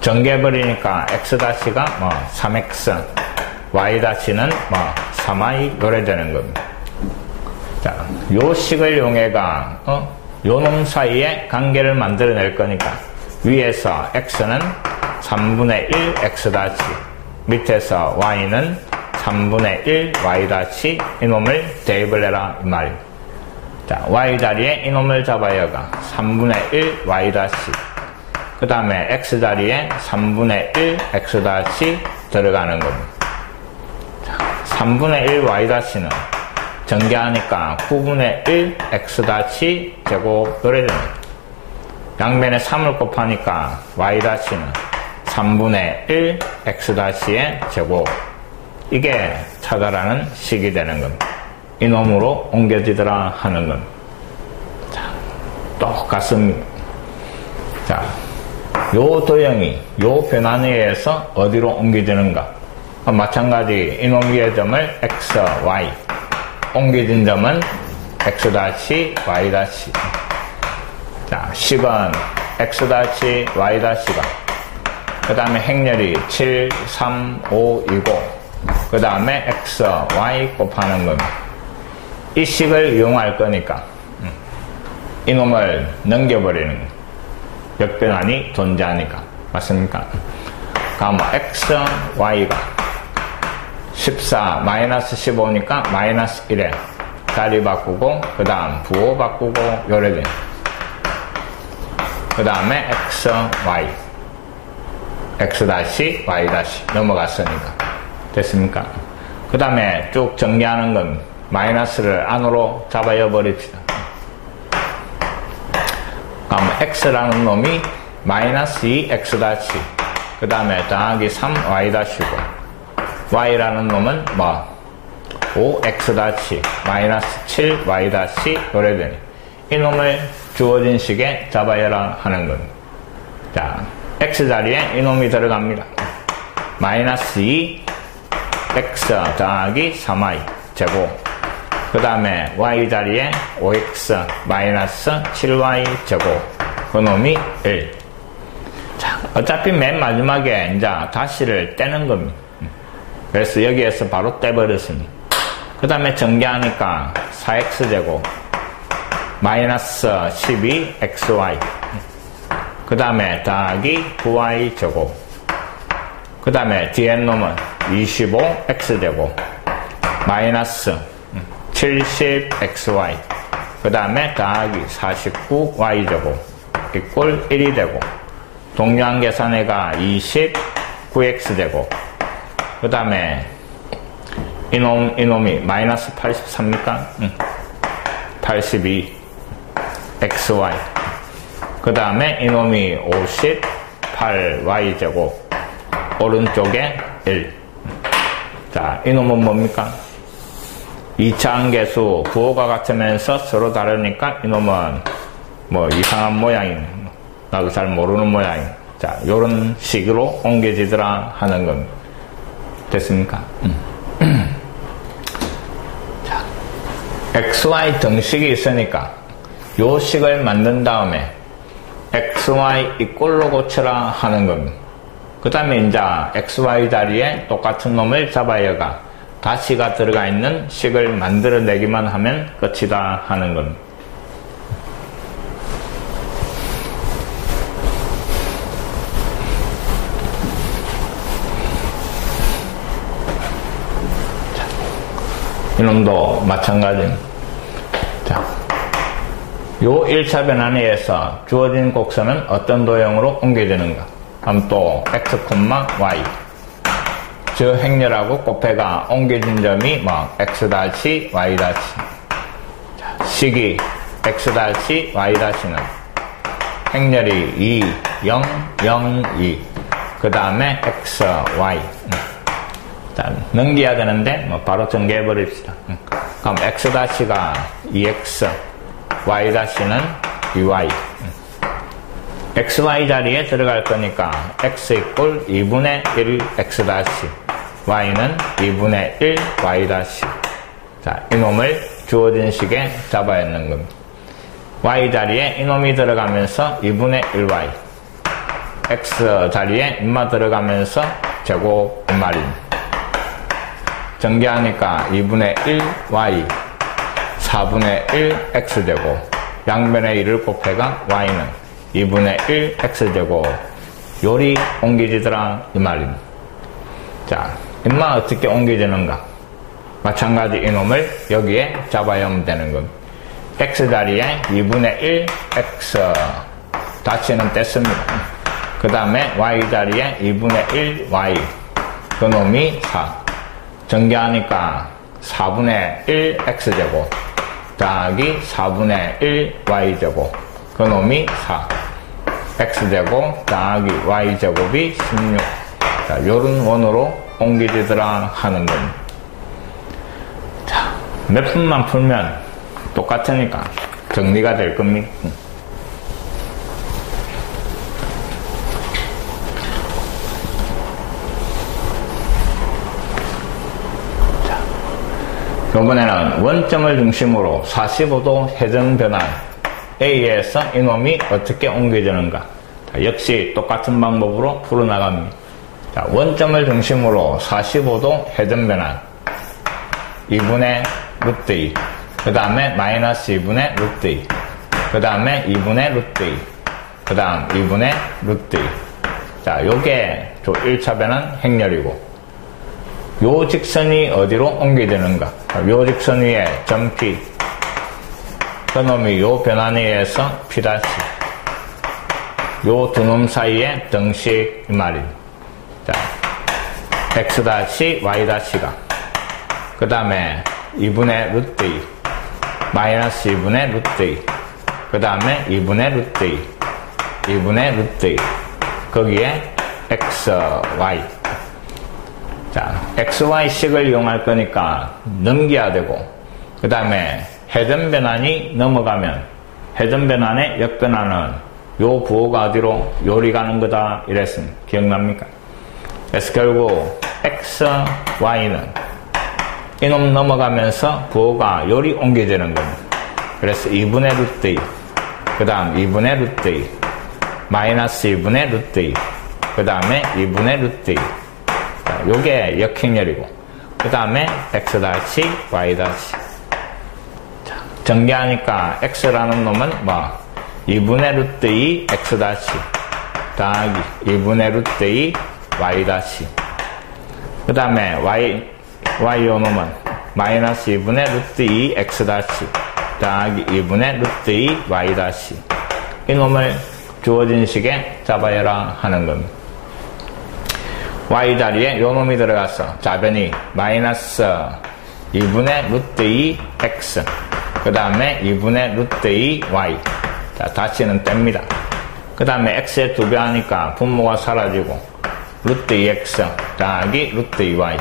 전개해버리니까 x-가 3x, y-는 3y 요래 되는 겁니다. 자, 요 식을 이용해가 요 놈 사이에 관계를 만들어낼 거니까 위에서 x는 3분의 1 x-, 밑에서 y는 3분의 1 y-, 이놈을 대입을 해라 이 말입니다. 자, y 자리에 이놈을 잡아야가 3분의 1 y-, 그 다음에 x 자리에 3분의 1 x- 들어가는 겁니다. 자, 3분의 1 y-는 전개하니까 9분의 1 x- 제곱 요래 됩니다. 양변에 3을 곱하니까 y-는 3분의 1 x-의 제곱. 이게 찾아라는 식이 되는 겁니다. 이놈으로 옮겨지더라 하는 겁니다. 자, 똑같습니다. 자, 요 도형이 요 변환에 의해서 어디로 옮겨지는가? 마찬가지 이놈 위의 점을 x, y, 옮겨진 점은 x-, y-. 자, 식은 x-, y-가 그 다음에 행렬이 7, 3, 5, 2고 그 다음에 x, y 곱하는 겁니다. 이 식을 이용할 거니까 이놈을 넘겨버리는 역변환이 존재하니까. 맞습니까? 그럼 x, y가 14, 마이너스 15니까 마이너스 1에 자리 바꾸고, 그 다음 부호 바꾸고, 요래돼. 그 다음에 x, y. x 다시, y 다시 넘어갔으니까. 됐습니까? 그 다음에 쭉 전개하는 건 마이너스를 안으로 잡아여 버립시다. 그럼 x라는 놈이 마이너스 2x 다시, 그 다음에 더하기 3y 다시고, y라는 놈은 뭐 5x 다시 마이너스 7y 다시 요래되니 이놈을 주어진 식에 잡아여라 하는 겁니다. 자, x 자리에 이놈이 들어갑니다. 마이너스 2 x 더하기 3y 제곱, 그 다음에 y 자리에 5x 마이너스 7y 제곱, 그 놈이 1. 자, 어차피 맨 마지막에 이제 다시를 떼는 겁니다. 그래서 여기에서 바로 떼버렸으니, 그 다음에 전개하니까 4x 제곱 마이너스 12xy, 그 다음에 더하기 9y 제곱, 그 다음에 뒤에 놈은 25x 제곱 마이너스 70xy, 그 다음에 더하기 49y 제곱 이꼴 1이 되고, 동료한 계산해가 29x 제곱, 그 다음에 이놈이 마이너스 83입니까? 82 xy, 그 다음에 이놈이 58y 제곱, 오른쪽에 1. 자, 이놈은 뭡니까? 2차항 계수 부호가 같으면서 서로 다르니까 이놈은 뭐 이상한 모양이, 나도 잘 모르는 모양이. 자, 요런 식으로 옮겨지더라 하는 겁니다. 됐습니까? 자, xy 등식이 있으니까 요 식을 만든 다음에 xy 이꼴로 고쳐라 하는 겁니다. 그 다음에 이제 xy 자리에 똑같은 놈을 잡아여가 다시가 들어가 있는 식을 만들어내기만 하면 끝이다 하는 겁니다. 이놈도 마찬가지. 자, 요 1차 변환에 의해서 주어진 곡선은 어떤 도형으로 옮겨지는가? 그럼 또 x, y. 저 행렬하고 곱해가 옮겨진 점이 뭐 x 다시, y 다시. 자, 식이 x 다시, y 다시는 행렬이 2, 0, 0, 2. 그 다음에 x, y. 자, 넘겨야 되는데 뭐 바로 전개해 버립시다. 그럼 x 다시가 2x, y 다시는 2y. xy 자리에 들어갈 거니까 x 이꼴 2분의 1 x 다시, y는 2분의 1 y 다시. 자, 이놈을 주어진 식에 잡아야 하는 겁니다. y 자리에 이놈이 들어가면서 2분의 1y, x 자리에 인마 들어가면서 제곱 이 말입니다. 전개하니까 2분의 1y 4분의 1 x제곱, 양변에 1을 곱해가 y는 2분의 1 x제곱, 요리 옮겨지더라 이 말입니다. 자, 인마 어떻게 옮겨지는가? 마찬가지 이놈을 여기에 잡아야 하면 되는 겁니다. x 자리에 2분의 1 x 다시는 뗐습니다. 그 다음에 y 자리에 2분의 1 y, 그 놈이 4. 전개하니까 4분의 1 x제곱 더하기 4분의 1 y제곱, 그 놈이 4. x제곱 더하기 y제곱이 16. 자, 요런 원으로 옮겨지더라 하는 겁니다. 자, 몇 분만 풀면 똑같으니까 정리가 될 겁니다. 이번에는 원점을 중심으로 45도 회전 변환에 의해서 이놈이 어떻게 옮겨지는가? 자, 역시 똑같은 방법으로 풀어나갑니다. 자, 원점을 중심으로 45도 회전 변환 2분의 루트 2, 그 다음에 마이너스 2분의 루트 2, 그 다음에 2분의 루트 2. 그 다음 2분의 루트 2. 자, 요게 1차 변환 행렬이고, 요 직선이 어디로 옮겨지는가? 요 직선 위에 점 P. 그놈이 요 변환에 의해서 P'. 요 두 놈 사이에 등식 이 말이에요. 자, X', Y'가. 그 다음에 2분의 루트 2. 마이너스 2분의 루트 2. 그 다음에 2분의 루트 2. 2분의 루트 2. 거기에 X, Y. 자, X, Y식을 이용할 거니까 넘겨야 되고, 그 다음에 회전 변환이 넘어가면 회전 변환의 역변환은 요 부호가 어디로? 요리 가는 거다. 이랬으면 기억납니까? 그래서 결국 X, Y는 이놈 넘어가면서 부호가 요리 옮겨지는 겁니다. 그래서 2분의 루트 2, 그 다음 2분의 루트 2, 마이너스 2분의 루트 2, 그 다음에 2분의 루트 2. 자, 요게 역행렬이고, 그 다음에 X', Y'. 자, 전개하니까 X라는 놈은 뭐 2분의 루트 2 X' 더하기 2분의 루트 2 Y'. 그 다음에 Y 요 놈은 마이너스 2분의 루트 2 X' 더하기 2분의 루트 2 Y'. 이 놈을 주어진 식에 잡아야라 하는 겁니다. Y 자리에 요 놈이 들어가서 좌변이 마이너스 2분의 루트 2 X, 그 다음에 2분의 루트 2 Y. 자, 다시는 뗍니다. 그 다음에 X에 2배 하니까 분모가 사라지고, 루트 2X 더하기 루트 2Y.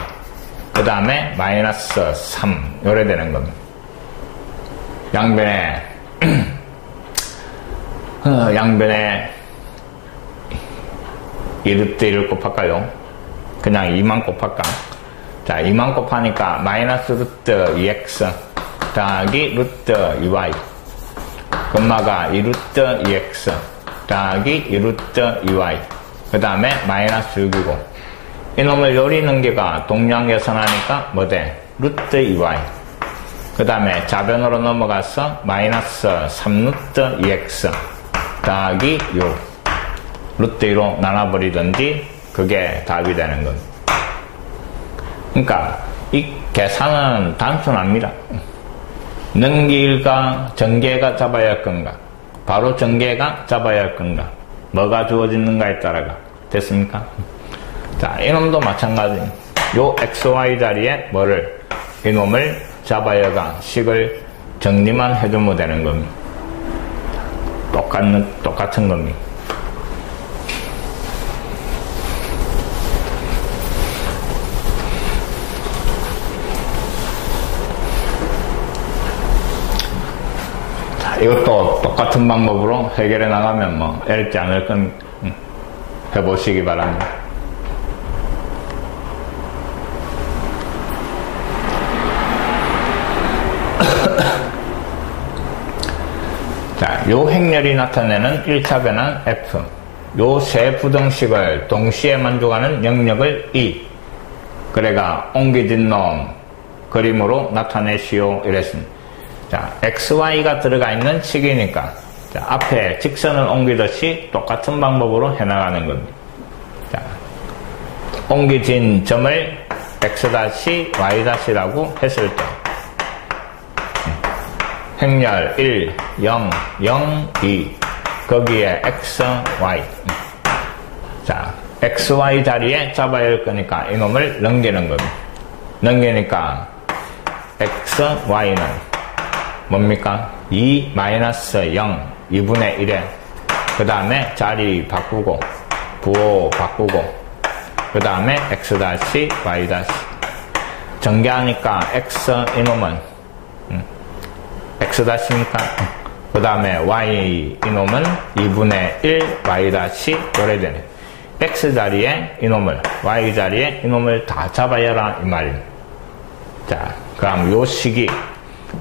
그 다음에 마이너스 3. 요래 되는 겁니다. 양변에, 양변에 2루트 1을 곱할까요? 그냥 2만 곱할까? 자, 2만 곱하니까 마이너스 루트 2X 더하기 루트 2Y. 금마가 2루트 2X 더하기 2루트 2Y. 그 다음에 마이너스 6이고, 이놈을 요리 넘기가 동량 계산하니까 뭐돼? 루트 2Y. 그 다음에 좌변으로 넘어가서 마이너스 3루트 2X 더하기 6. 루트 2로 나눠버리든지 그게 답이 되는 겁니다. 그러니까 이 계산은 단순합니다. 넘길까 전개가 잡아야 할 건가, 바로 전개가 잡아야 할 건가, 뭐가 주어지는가에 따라가. 됐습니까? 자, 이놈도 마찬가지. 요 XY 자리에 뭐를, 이놈을 잡아야가 식을 정리만 해주면 되는 겁니다. 똑같은 겁니다. 자, 이것도 똑같은 방법으로 해결해 나가면 뭐 어렵지 않을 건 해보시기 바랍니다. 자, 요 행렬이 나타내는 1차 변환 F. 요 세 부등식을 동시에 만족하는 영역을 E. 그래가 옮겨진 놈 그림으로 나타내시오. 이랬습니다. 자, XY가 들어가 있는 식이니까, 자, 앞에 직선을 옮기듯이 똑같은 방법으로 해나가는 겁니다. 자, 옮겨진 점을 X',Y'라고 했을 때, 행렬 1, 0, 0, 2. 거기에 X, Y. 자, XY 자리에 잡아야 할 거니까 이놈을 넘기는 겁니다. 넘기니까 X, Y는 뭡니까? 2 마이너스 0, 2분의 1에 그 다음에 자리 바꾸고 부호 바꾸고 그 다음에 X', Y'. 전개하니까 X 이놈은 X'니까 그 다음에 Y 이놈은 2분의 1 Y' 요래 되네. X 자리에 이놈을, Y 자리에 이놈을 다 잡아야라 이 말입니다. 자, 그럼 요 식이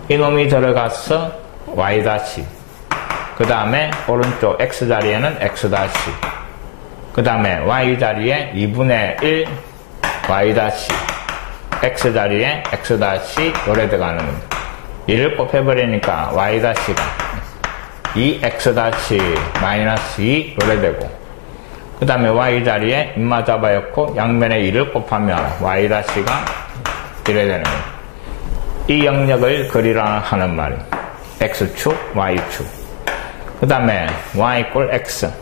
이놈이 들어가서 Y', 그 다음에 오른쪽 X 자리에는 X', 그 다음에 Y 자리에 2분의 1 Y', X 자리에 X' 요래 들어가는 겁니다. 1을 곱해버리니까 Y', 이 x--2로 되고, 그 다음에 y 자리에 인마 잡아였고 양면에 2를 곱하면 y-가 이래 되는 거예요. 이 영역을 그리라 하는 말입니다. x축, y축. 그 다음에 y = x.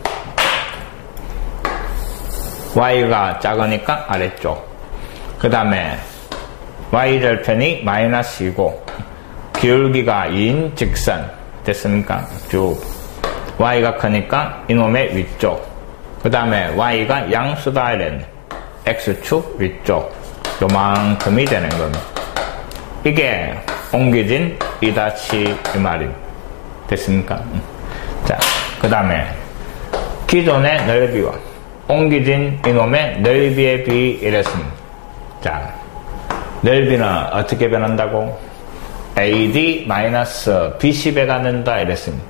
y가 작으니까 아래쪽. 그 다음에 y절편이 -2고 기울기가 2인 직선 됐습니까? 쭉 y가 크니까 이놈의 위쪽. 그 다음에 y가 양수다 이랬네. x축 위쪽 요만큼이 되는 겁니다. 이게 옮겨진 2-2 이 말이 됐습니까? 자, 그 다음에 기존의 넓이와 옮겨진 이놈의 넓이에 비해 이랬습니다. 자, 넓이는 어떻게 변한다고? AD-BC배가 된다 이랬습니다.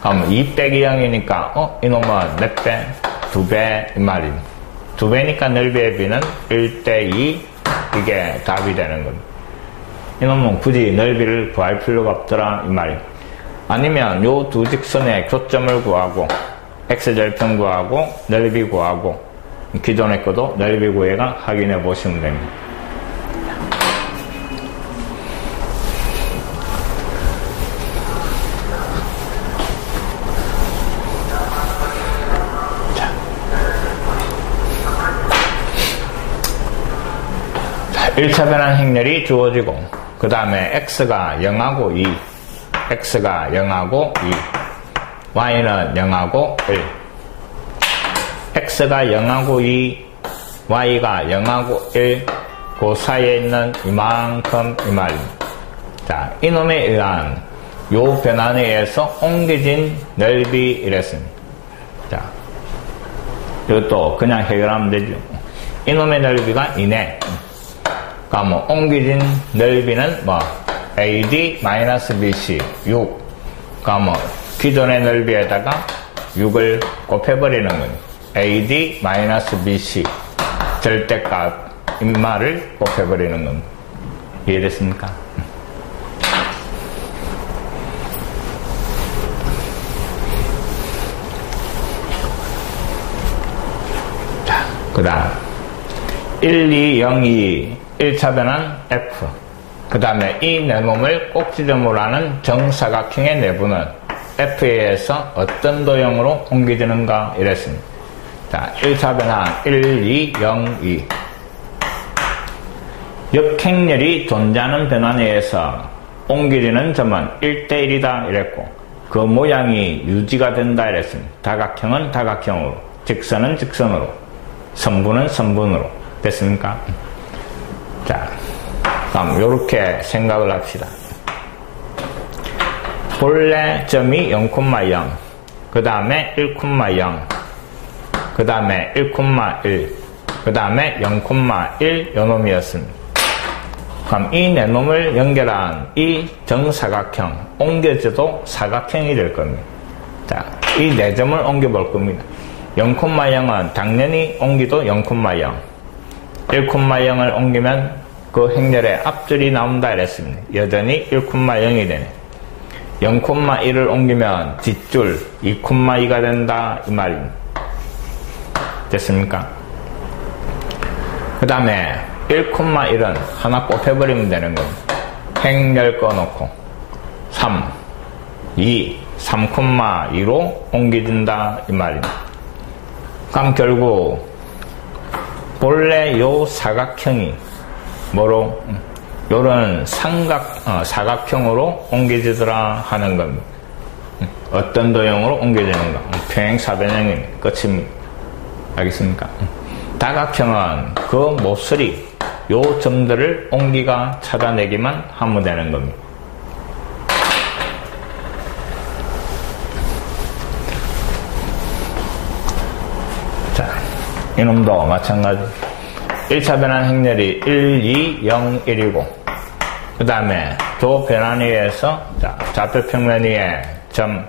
그럼 2 빼기 0이니까 이놈은 몇 배? 2배 이 말입니다. 2배니까 넓이의 비는 1:2 이게 답이 되는 겁니다. 이놈은 굳이 넓이를 구할 필요가 없더라 이 말입니다. 아니면 요 두 직선의 교점을 구하고 x절편 구하고 넓이 구하고 기존의 것도 넓이 구해가 확인해 보시면 됩니다. 자, 1차 변환 행렬이 주어지고 그 다음에 x가 0하고 2 x가 0하고 2 y는 0하고 1 x가 0하고 2 y가 0하고 1 그 사이에 있는 이만큼 이 말입니다. 자, 이놈에 의한 요 변환에 의해서 옮겨진 넓이 이랬습니다. 자, 이것도 그냥 해결하면 되죠. 이놈의 넓이가 2네. 그럼 옮겨진 넓이는 뭐 AD-BC 6. 그럼 기존의 넓이에다가 6을 곱해버리는 거예요. AD-BC 절대값 인마를 곱해버리는 겁니다. 이해됐습니까? 자, 그 다음 1, 2, 0, 2 1차 변환 F. 그 다음에 이 내몸을 꼭지점으로 하는 정사각형의 내부는 F에 의해서 어떤 도형으로 옮겨지는가 이랬습니다. 자, 1차 변환 1, 2, 0, 2. 역행렬이 존재하는 변환에 의해서 옮겨지는 점은 1:1이다 이랬고 그 모양이 유지가 된다 이랬습니다. 다각형은 다각형으로, 직선은 직선으로, 선분은 선분으로 됐습니까? 자, 그럼 요렇게 생각을 합시다. 본래 점이 0,0, 그 다음에 1,0, 그 다음에 1,1, 그 다음에 0,1 요놈이었습니다. 그럼 이 네 놈을 연결한 이 정사각형, 옮겨져도 사각형이 될 겁니다. 자, 이 네 점을 옮겨 볼 겁니다. 0,0은 당연히 옮기도 0,0, 1,0을 옮기면 그 행렬의 앞줄이 나온다 이랬습니다. 여전히 1,0이 되네. 0,1을 옮기면 뒷줄 2,2가 된다 이 말입니다. 됐습니까? 그 다음에 1,1은 하나 곱해버리면 되는 겁니다. 행렬 꺼놓고 3, 2, 3,2로 옮겨진다 이 말입니다. 그럼 결국 본래 요 사각형이 뭐로? 요런 사각형으로 옮겨지더라 하는 겁니다. 어떤 도형으로 옮겨지는가? 평행사변형이 끝입니다. 알겠습니까? 다각형은 그 모서리, 요 점들을 옮기가 찾아내기만 하면 되는 겁니다. 자, 이놈도 마찬가지. 1차 변환 행렬이 1, 2, 0, 1이고 그 다음에 조 변환에 의해서 좌표 평면 위에 점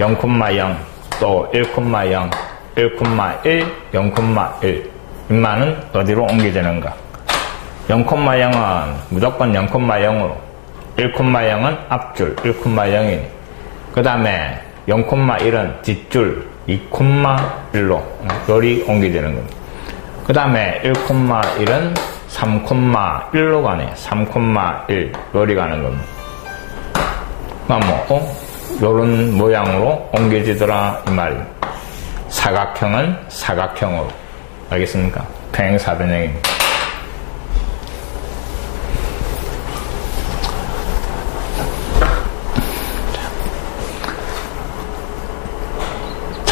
0,0 또 1,0 1,1 0,1 인마는 어디로 옮겨지는가? 0,0은 무조건 0,0으로 1,0은 앞줄 1,0이니 그 다음에 0,1은 뒷줄 2,1로 요리 옮겨지는 겁니다. 그 다음에 1,1은 3,1로 가네. 3,1 요리 가는 겁니다. 그러니까 요런 모양으로 옮겨지더라 이 말이에요. 사각형은 사각형으로. 알겠습니까? 평행사변형입니다.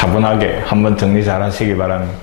차분하게 한번 정리 잘 하시기 바랍니다.